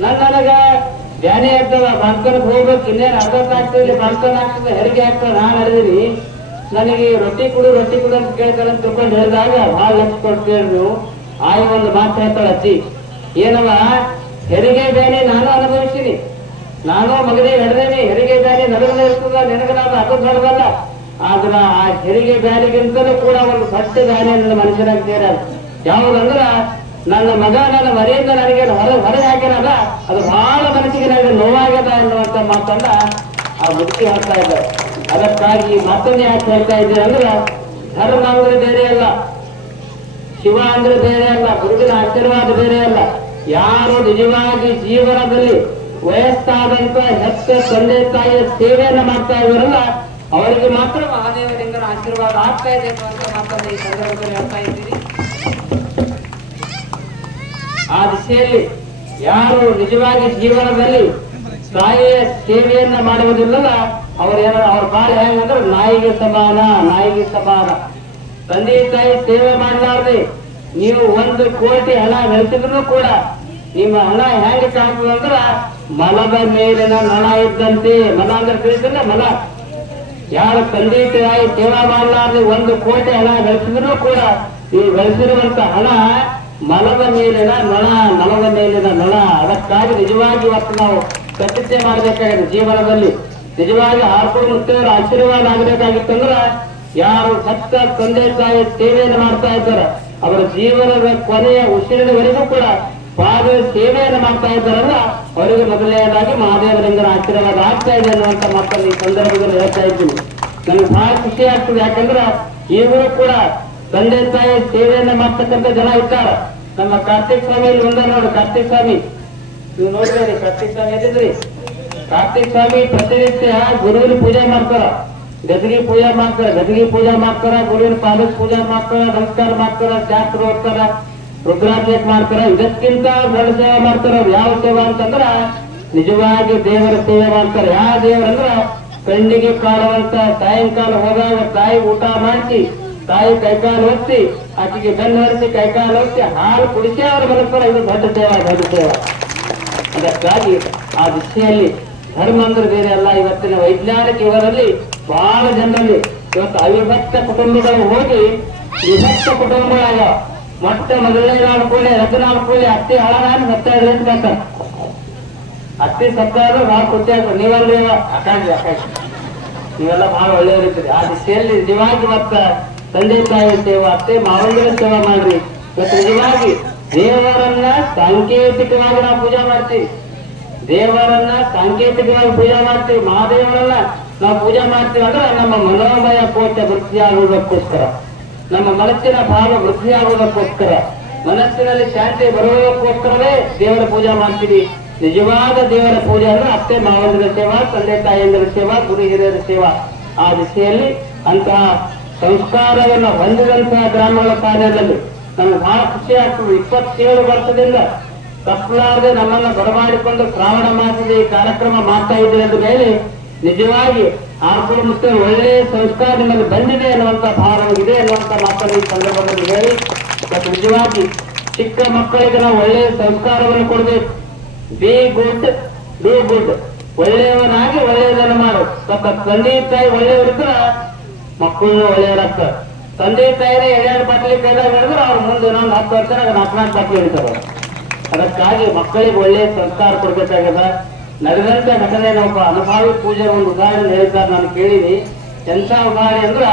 ನನ್ನ ನನಗ ಬ್ಯಾನೆ ಆಗ್ತದ ಬಾಂಕಲ್ ಹೋಗ್ಬೇಕು, ಇನ್ನೇನು ಅರ್ಧ ಆಗ್ತದೆ ಬಂಕರ್ ಆಗ್ತದೆ, ಹೆರಿಗೆ ಆಗ್ತದೆ, ನಾನು ನಡೆದಿನಿ ನನಗೆ ರೊಟ್ಟಿ ಕೊಡು ರೊಟ್ಟಿ ಕೊಡು ಅಂತ ಕೇಳ್ತಾರೆ ಅಂತ ತಿಳ್ಕೊಂಡು ಹೇಳಿದಾಗ ಭಾಳ ಲಕ್ಷ ಕೊಡ್ತೇವೆ ನೀವು. ಆಯಿ, ಒಂದು ಮಾತು ಹೇಳ್ತಾಳ ಅಜ್ಜಿ. ಏನಲ್ಲ ಹೆರಿಗೆ ಬೇನೆ ನಾನು ಅನುಭವಿಸ್ತೀನಿ. ನಾನು ಮಗನೇ ನಡೆದೇನೆ ಹೆರಿಗೆ ಬ್ಯಾನಿ ನಡಗದೇ ಇರ್ತದ ನಿನಗನಾದ ಅದು ನಡೆದಲ್ಲ ಆದ್ರ ಆ ಹೆರಿಗೆ ಬ್ಯಾಲಿಗಿಂತಲೂ ಕೂಡ ಒಂದು ಸತ್ಯ ಬ್ಯಾಲಿ ನನ್ನ ಮನುಷ್ಯನಾಗ ಸೇರಲ್ಲ ಯಾವ್ದಂದ್ರ ನನ್ನ ಮಗ, ನನ್ನ ಮನೆಯಿಂದ ನನಗೆ ಹೊರ ಹೊರಗೆ ಹಾಕಿರಲ್ಲ, ಅದು ಬಹಳ ಮನಸ್ಸಿಗೆ ನನಗೆ ನೋವಾಗ್ಯದ ಎನ್ನುವಂತ ಮಾತನ್ನ ಆ ಮುಕ್ತಿ ಹಾಕ್ತಾ ಇದ್ದಾರೆ ಅದಕ್ಕಾಗಿ ಮತ್ತೊಂದು ಯಾಕೆ ಹೇಳ್ತಾ ಇದ್ದೀರ ಅಂದ್ರೆ, ಧರ್ಮ ಅಂದ್ರೆ ಬೇರೆ ಅಲ್ಲ. ಶಿವ ಅಂದ್ರೆ ಬೇರೆ ಅಲ್ಲ. ಗುರುವಿನ ಆಶೀರ್ವಾದ ಬೇರೆ ಅಲ್ಲ. ಯಾರು ನಿಜವಾಗಿ ಜೀವನದಲ್ಲಿ ವಯಸ್ಸಾದಂತ ಹೆಚ್ಚ ತಂದೆ ತಾಯಿಯ ಸೇವೆಯನ್ನ ಮಾಡ್ತಾ ಇದ್ದಾರಲ್ಲ ಅವರಿಗೆ ಮಾತ್ರ ಮಹಾದೇವರಿಂದ ಆಶೀರ್ವಾದ ಆಗ್ತಾ ಇದೆ ಅನ್ನುವಂತ ಮಾತನ್ನ ಈ ಸಂದರ್ಭದಲ್ಲಿ ಹೇಳ್ತಾ ಇದ್ದೀರಿ ಆ ದಿಶೆಯಲ್ಲಿ ಯಾರು ನಿಜವಾಗಿ ಜೀವನದಲ್ಲಿ ತಾಯಿಯ ಸೇವೆಯನ್ನ ಮಾಡುವುದಿಲ್ಲಲ್ಲ ಅವರೇನ ಅವ್ರ ಬಾಳ ಹೇಗಂದ್ರೆ ನಾಯಿಗೆ ಸಮಾನ ನಾಯಿಗೆ ಸಮಾನ. ತಂದೆ, ತಾಯಿ ಸೇವೆ ಮಾಡಲಾರ್ದೆ ನೀವು ಒಂದು ಕೋಟಿ ಹಣ ನಡೆಸಿದ್ರು ಕೂಡ ನಿಮ್ಮ ಹಣ ಹೆಂಗೆ ಕಾಣ್ತದೆ ಅಂದ್ರ ಮಲದ ಮೇಲಿನ ನಳ ಇದ್ದಂತೆ. ಮಲ ಅಂದ್ರೆ ಮಲ ಯಾರು ತಂದೆ ತಾಯಿ ಸೇವಾ ಮಾಡಲಾರ್ದೆ ಒಂದು ಕೋಟಿ ಹಣ ಗಳಿಸಿದ್ರು ಕೂಡ ಈ ಗಳಿಸಿರುವಂತ ಹಣ ಮಲದ ಮೇಲಿನ ನಳ, ನಲದ ಮೇಲಿನ ನಳ. ಅದಕ್ಕಾಗಿ ನಿಜವಾಗಿ ಇವತ್ತು ನಾವು ಪ್ರತಿಜ್ಞೆ ಮಾಡಬೇಕಾಗಿದೆ ಜೀವನದಲ್ಲಿ. ನಿಜವಾಗಿ ಹಾರ್ಕೊಂಡು ಮುಖ್ಯರ ಆಶೀರ್ವಾದ ಆಗಬೇಕಾಗಿತ್ತಂದ್ರ ಯಾರು ಸತ್ತ ತಂದೆ ತಾಯಿ ಸೇವೆಯನ್ನು ಮಾಡ್ತಾ ಇದ್ದಾರೆ. ಅವರ ಜೀವನದ ಕೊನೆಯ ಉಸಿರಿನವರೆಗೂ ಕೂಡ ಪಾದ ಸೇವೆಯನ್ನು ಮಾಡ್ತಾ ಇದ್ದಾರಲ್ಲ ಅವರಿಗೆ ಮೊದಲನೆಯದಾಗಿ ಮಹಾದೇವರಿಂದ ಆಶೀರ್ವಾದ ಆಗ್ತಾ ಇದೆ ಅನ್ನುವಂತ ಮಾತನ್ನು ಈ ಸಂದರ್ಭದಲ್ಲಿ ಹೇಳ್ತಾ ಇದ್ದೀನಿ. ನನಗೆ ಬಹಳ ಖುಷಿ ಆಗ್ತದೆ. ಯಾಕಂದ್ರ ಈಗಲೂ ಕೂಡ ತಂದೆ ತಾಯಿ ಸೇವೆಯನ್ನ ಮಾಡ್ತಕ್ಕಂಥ ಜನ ಇದ್ದಾರೆ. ನಮ್ಮ ಕಾರ್ತಿಕ್ ಸ್ವಾಮಿ ಒಂದ ನೋಡಿ, ಕಾರ್ತಿಕ್ ಸ್ವಾಮಿ. ನೀವು ನೋಡ್ರಿ ಕಾರ್ತಿಕ್ ಸ್ವಾಮಿ ಎಲ್ಲಿದ್ರಿ? ಕಾರ್ತಿಕ್ ಸ್ವಾಮಿ ಪ್ರತಿನಿತ್ಯ ಗುರುವಿನ ಪೂಜೆ ಮಾಡ್ತಾರ. ಗದಗಿ ಪೂಜೆ ಮಾಡ್ತಾರ, ಗದಗಿ ಪೂಜೆ ಮಾಡ್ತಾರ, ಗುರುವಿನ ಪಾಲಕ್ ಪೂಜೆ ಮಾಡ್ತಾರ, ನಮಸ್ಕಾರ ಮಾಡ್ತಾರ ಶಾಸ್ತ್ರ ಓದ್ತಾರ ರುದ್ರಾಭಿಷೇಕ ಮಾಡ್ತಾರ, ಇದಕ್ಕಿಂತ ದೊಡ್ಡ ಸೇವೆ ಮಾಡ್ತಾರ ಯಾವ ಸೇವೆ ಅಂತಂದ್ರ ನಿಜವಾಗಿ ದೇವರ ಸೇವೆ ಮಾಡ್ತಾರೆ. ಯಾವ ದೇವರಂದ್ರ ಕಣ್ಣಿಗೆ ಕಾಣುವಂತ ಸಾಯಂಕಾಲ ಹೋದಾಗ ತಾಯಿ ಊಟ ಮಾಡಿಸಿ ತಾಯಿ ಕೈಕಾಲು ಒತ್ತಿ, ಆಕೆಗೆ ಬೆನ್ನು ಹರಿಸಿ ಕೈಕಾಲು ಒತ್ತಿ ಹಾಲು ಕುಡಿಸಿ ಅವ್ರು ಬರುತ್ತಾರ ಇದು ದೊಡ್ಡ ಸೇವೆ ದೊಡ್ಡ ಸೇವೆ. ಅದಕ್ಕಾಗಿ ಆ ದಿಶೆಯಲ್ಲಿ ಧರ್ಮ ಅಂದ್ರೆ ಬೇರೆ ಅಲ್ಲ. ಇವತ್ತಿನ ವೈಜ್ಞಾನಿಕ ಇವರಲ್ಲಿ ಬಹಳ ಜನರಲ್ಲಿ ಇವತ್ತು ಅವಿಭಕ್ತ ಕುಟುಂಬಗಳು ಹೋಗಿ ವಿಭಕ್ತ ಕುಟುಂಬಗಳಾಗ್ಯಾವ. ಮೊಟ್ಟ ಮೊದಲನೇ ನಾಡು ಕೂಲಿ ಎರಡು ರಜನಾಳು ಕೂಲಿ ಅತ್ತಿ ಹಳನಾಡಿ ಮತ್ತೆ ಹೇಳ್ತಾರೆ ಅತ್ತಿ ಸತ್ತಾದ್ರು ಭಾಳ ಖುಷಿ ನೀವೆಲ್ಲ ಆಕಾಶ ಆಕಾಶ ನೀವೆಲ್ಲ ಬಹಳ ಒಳ್ಳೆಯವರಿದ್ದೀರಿ. ಆ ದಿಶೆಯಲ್ಲಿ ನಿಜವಾಗಿ ಮತ್ತ ತಂದೆ ತಾಯಿ ಸೇವೆ, ಅತ್ತೆ ಮಾವಂದಿರ ಸೇವಾ ಮಾಡ್ರಿ. ಮತ್ತೆ ನಿಜವಾಗಿ ದೇವರನ್ನ ಸಾಂಕೇತಿಕವಾಗಿ ನಾವು ಪೂಜಾ ಮಾಡ್ತೀವಿ. ದೇವರನ್ನ ಸಾಂಕೇತಿಕವಾಗಿ ಪೂಜೆ ಮಾಡ್ತೀವಿ. ಮಹಾದೇವರನ್ನ ನಾವು ಪೂಜೆ ಮಾಡ್ತೀವಿ ಅಂದ್ರೆ ನಮ್ಮ ಮನೋಮಯ ಕೋಶ ವೃದ್ಧಿಯಾಗುವುದಕ್ಕೋಸ್ಕರ ನಮ್ಮ ಮನಸ್ಸಿನ ಭಾವ ವೃದ್ಧಿಯಾಗುವುದಕ್ಕೋಸ್ಕರ ಮನಸ್ಸಿನಲ್ಲಿ ಶಾಂತಿ ಬರುವುದಕ್ಕೋಸ್ಕರವೇ ದೇವರ ಪೂಜೆ ಮಾಡ್ತೀವಿ. ನಿಜವಾದ ದೇವರ ಪೂಜೆ ಅಂದ್ರೆ ಅತ್ತೆ ಮಾವಂದಿರ ಸೇವಾ, ತಂದೆ, ತಾಯಿಯಂದಿರ ಸೇವಾ ಗುರು ಹಿರಿಯರ ಸೇವಾ. ಆ ದಿಶೆಯಲ್ಲಿ ಅಂತಹ ಸಂಸ್ಕಾರವನ್ನು ಹೊಂದಿದಂತಹ ಗ್ರಾಮಗಳ ಕಾರ್ಯದಲ್ಲಿ ನಮ್ಗೆ ಬಹಳ ಖುಷಿ ಆಗ್ತದೆ. ಇಪ್ಪತ್ತೇಳು ವರ್ಷದಿಂದ ತಪ್ಪಲಾರದೆ ನಮ್ಮನ್ನ ಬರಮಾಡಿಕೊಂಡು ಶ್ರಾವಣ ಮಾಸದ ಈ ಕಾರ್ಯಕ್ರಮ ಮಾಡ್ತಾ ಇದ್ದೀರಿ ಅಂದ ಮೇಲೆ ನಿಜವಾಗಿ ಆರ್ಪುರ ಮತ್ತು ಒಳ್ಳೆಯ ಸಂಸ್ಕಾರ ನಿಮಗೆ ಬಂದಿದೆ ಅನ್ನುವಂತ ಭಾರವಾಗಿದೆ ಅನ್ನುವಂತ ಮಾತನ್ನು ಈ ಸಂದರ್ಭದಲ್ಲಿ ಹೇಳಿ. ಮತ್ತು ನಿಜವಾಗಿ ಚಿಕ್ಕ ಮಕ್ಕಳಿಗೆ ನಾವು ಒಳ್ಳೆಯ ಸಂಸ್ಕಾರವನ್ನು ಕೊಡಬೇಕು. ಬಿ ಗುಡ್ ಡೂ ಗುಡ್ ಒಳ್ಳೆಯವನಾಗಿ ಒಳ್ಳೆಯದನ್ನು ಮಾಡು. ಸ್ವಲ್ಪ ತಂದೆ ತಾಯಿ ಒಳ್ಳೆಯವರಿದ್ರ ಮಕ್ಕಳು ಒಳ್ಳೆಯವರಾಗ್ತಾರೆ ತಂದೆ ತಾಯಿನೇ ಎರಡೆರಡು ಬಾಟ್ಲಿ ಕೈದಾಗ ಅವ್ರ ಮುಂದೆ ಇನ್ನೊಂದು ಹತ್ತು ವರ್ಷ ನಾಲ್ಕು ನಾಲ್ಕು ಬಾಟ್ಲಿ ಹಿಡಿತಾರೆ ಅದಕ್ಕಾಗಿ ಮಕ್ಕಳಿಗೆ ಒಳ್ಳೆಯ ಸಂಸ್ಕಾರ ಕೊಡ್ಬೇಕಾಗದ ನಡೆದಂತ ಘಟನೆ ಒಬ್ಬ ಅನುಭಾವಿ ಪೂಜೆ ಒಂದು ಉದಾಹರಣೆ ಹೇಳ್ತಾರೆ ನಾನು ಕೇಳಿನಿ ಎಂತ ಉದಾಹರಣೆ ಅಂದ್ರ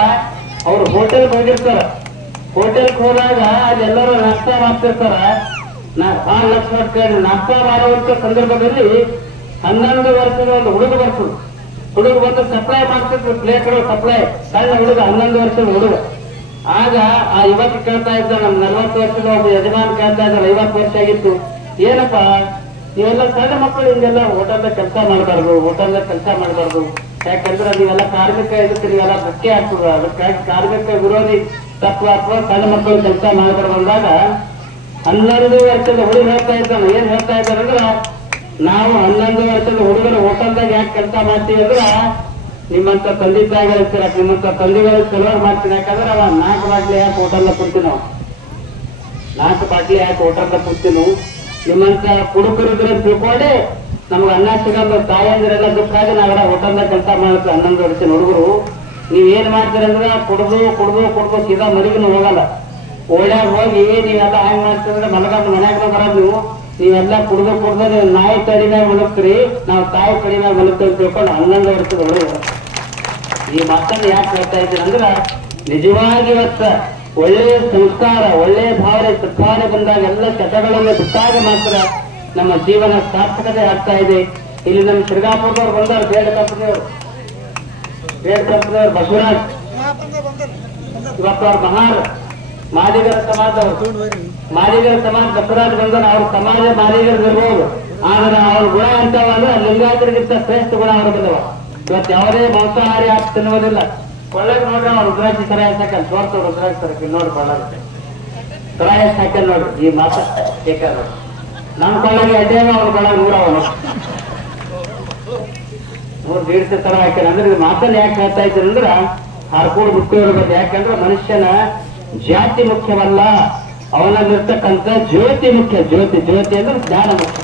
ಅವ್ರು ಹೋಟೆಲ್ ಹೋಗಿರ್ತಾರ. ಹೋಟೆಲ್ಗೆ ಹೋದಾಗ ಅಲ್ಲೆಲ್ಲರೂ ನಾಷ್ಟ ಮಾಡ್ತಿರ್ತಾರ. ನಾ ಕೇಳಿ ನಾಷ್ಟ ಮಾಡುವಂತ ಸಂದರ್ಭದಲ್ಲಿ ಹನ್ನೊಂದು ವರ್ಷದ ಒಂದು ಹುಡುಗ ಬರ್ತದೆ. ಹುಡುಗ ಬಂದು ಸಪ್ಲೈ ಮಾಡ್ತಿದ್ರು ಪ್ಲೇಟ್ಗಳು ಸಪ್ಲೈ ಸಣ್ಣ ಹುಡುಗ, ಹನ್ನೊಂದು ವರ್ಷದ ಹುಡುಗ. ಆಗ ಆ ಇವತ್ತು ಕೇಳ್ತಾ ಇದ್ದ ನಮ್ ನಲ್ವತ್ತು ವರ್ಷದ ಒಬ್ಬ ಯಜಮಾನ್ ಕೇಳ್ತಾ ಇದ್ದಾರೆ ಐವತ್ತು ವರ್ಷ ಆಗಿತ್ತು. ಏನಪ್ಪ? ನೀವೆಲ್ಲ ಸಣ್ಣ ಮಕ್ಕಳು, ಹಿಂಗೆಲ್ಲ ಹೋಟೆಲ್ ಕೆಲಸ ಮಾಡಬಾರ್ದು ಹೋಟೆಲ್ ಕೆಲಸ ಮಾಡಬಾರ್ದು. ಯಾಕಂದ್ರೆ ನೀವೆಲ್ಲ ಕಾರ್ಮಿಕ ಇದಕ್ಕೆ ನೀವೆಲ್ಲ ಧಕ್ಕೆ ಆಗ್ತದ ಅದಕ್ಕಾಗಿ ಕಾರ್ಮಿಕ ವಿರೋಧಿ ತತ್ವ ಅಥವಾ ಸಣ್ಣ ಮಕ್ಕಳು ಕೆಲಸ ಮಾಡಬಾರ್ದು ಅಂದಾಗ ಹನ್ನೊಂದು ವರ್ಷದ ಹುಡುಗ ಹೇಳ್ತಾ ಇದ್ದಾನೆ. ಏನ್ ಹೇಳ್ತಾ ಇದ್ದಾರೆ ಅಂದ್ರೆ, ನಾವು ಹನ್ನೊಂದು ವರ್ಷದ ಹುಡುಗರು ಹೋಟೆಲ್ದಾಗ ಯಾಕೆ ಕೆಲಸ ಮಾಡ್ತೀವಿ ಅಂದ್ರ ನಿಮ್ಮಂತ ತಂದೆ ತಾಯಿಗಳು ಇರ್ತೀರ ನಿಮ್ಮಂತ ತಂದೆಗಳು ಕೆಲವರು ಮಾಡ್ತೀನಿ ಯಾಕಂದ್ರೆ ಅವ ನಾಲ್ಕು ಬಾಟ್ಲಿ ಯಾಕೆ ಹೋಟೆಲ್ನ ಕೊಡ್ತೀವಿ ನಾವು ನಾಲ್ಕು ಬಾಟ್ಲಿ ಯಾಕೆ ಹೋಟೆಲ್ನ ಕೊಡ್ತೀವಿ ನಾವು ನಿಮ್ಮಂತ ಕುಡುಕರಿದ್ರೆ ತಿಳ್ಕೊಂಡೆ ನಮ್ಗೆ ಅನ್ನ ಸಿಗಲ್ಲ ತಾಯಂದಿರೆಲ್ಲ ದುಃಖ ಆಗಿ ನಾವೆಲ್ಲ ಹೋಟೆಲ್ದಾಗ ಕೆಲಸ ಮಾಡ್ತೀವಿ ಹನ್ನೊಂದು ವರ್ಷದ ಹುಡುಗರು. ನೀವ್ ಏನ್ ಮಾಡ್ತೀರಂದ್ರೆ ಕುಡ್ದು ಕುಡ್ದು ಕುಡ್ದು ಸೀದಾ ಮರಿಗೂ ಹೋಗಲ್ಲ. ಓಡ್ಯಾಗ ಹೋಗಿ ನೀವೆಲ್ಲ ಹ್ಯಾಂಗ್ ಮಾಡ್ತೀರಂದ್ರೆ ಮಲಗಂದು ಮನ್ಯಾಗ ಬರೋದು ನೀವು. ನೀವೆಲ್ಲ ಕುಡ್ದು ಕುಡ್ದು ನಾಯಿ ಕಡಿಮೆ ಮಲಗ್ತೀರಿ, ನಾವು ತಾಯಿ ಕಡಿಮೆ ಮಲಗ್ತೀವಿ ತಿಳ್ಕೊಂಡು ಹನ್ನೊಂದು ವರ್ಷದ ಹುಡುಗರು ಈ ಮಕ್ಕಳನ್ನ ಯಾಕೆ ಹೇಳ್ತಾ ಇದ್ದೀರಂದ್ರ ನಿಜವಾಗಿ ಇವತ್ತ ಒಳ್ಳೆಯ ಸಂಸ್ಕಾರ, ಒಳ್ಳೆಯ ಭಾವನೆ ಸದ್ಭಾವನೆ ಬಂದಾಗ ಎಲ್ಲ ಚಟಗಳನ್ನು ಬಿಟ್ಟಾಗ ಮಾತ್ರ ನಮ್ಮ ಜೀವನ ಸಾರ್ಥಕತೆ ಆಗ್ತಾ ಇದೆ. ಇಲ್ಲಿ ನಮ್ಮ ಶ್ರೀರಾಮಪುರದವ್ರು ಬಂದವರು ಬೇಡ ಕಂಪನಿಯವರು ಬೇಡ ಕಂಪನಿಯವರು ಬಸವರಾಜ್. ಇವತ್ತು ಅವ್ರ ಮಹಾರ್ ಮಾದಿಗರ ಸಮಾಜದವರು ಮಾದಿಗರ ಸಮಾಜ ಬಸವರಾಜ್ ಬಂದವರು ಅವ್ರ ಸಮಾಜ ಮಾದಿಗರು ಇರ್ಬೋದು ಆದ್ರೆ ಅವ್ರ ಗುಣ ಅಂತವ ಅಂದ್ರೆ, ಲಿಂಗಾಯತರಿಗಿಂತ ಶ್ರೇಷ್ಠ ಗುಣ ಅವ್ರ ಬಂದವ. ಇವತ್ತು ಯಾವುದೇ ಮಾಂಸಾಹಾರಿ ಆಗಿ ತಿನ್ನುವುದಿಲ್ಲ. ಒಳ್ಳೆಗೆ ನೋಡ್ರಿ ಅವ್ರು ರುದ್ರಾಕ್ಷಿ ಸರ ಹಾಕಲ್ ತೋರ್ತು ರುದ್ರಾಕ್ಷಿ ಸರಕ್ಕೆ ನೋಡಿ ಕೊಳ್ಳಾಗುತ್ತೆ ಸರ ಎಷ್ಟು ನೋಡ್ರಿ ಈ ಮಾತ ಬೇಕಾದ ನೋಡ್ರಿ ನಮ್ಮ ಕೊಳ್ಳಾಗೆ ಅಡ್ಡೇನ ಅವ್ರ ಕೊಳ್ಳಾಗ ನೂರ ಅವನು. ಮೂರು ದೀಡ್ಸ ತರ ಹಾಕ್ಯಾರ. ಅಂದ್ರೆ ಇದು ಮಾತಲ್ಲಿ ಯಾಕೆ ಹೇಳ್ತಾ ಇದ್ರು ಅಂದ್ರ ಹಾರ್ಕೊಂಡು ಬಿಟ್ಟು ಇರ್ಬೇಕು ಯಾಕಂದ್ರೆ ಮನುಷ್ಯನ ಜಾತಿ ಮುಖ್ಯವಲ್ಲ, ಅವನಲ್ಲಿರ್ತಕ್ಕಂಥ ಜ್ಯೋತಿ ಮುಖ್ಯ. ಜ್ಯೋತಿ ಜ್ಯೋತಿ ಅಂದ್ರೆ ಜ್ಞಾನ ಮುಖ್ಯ.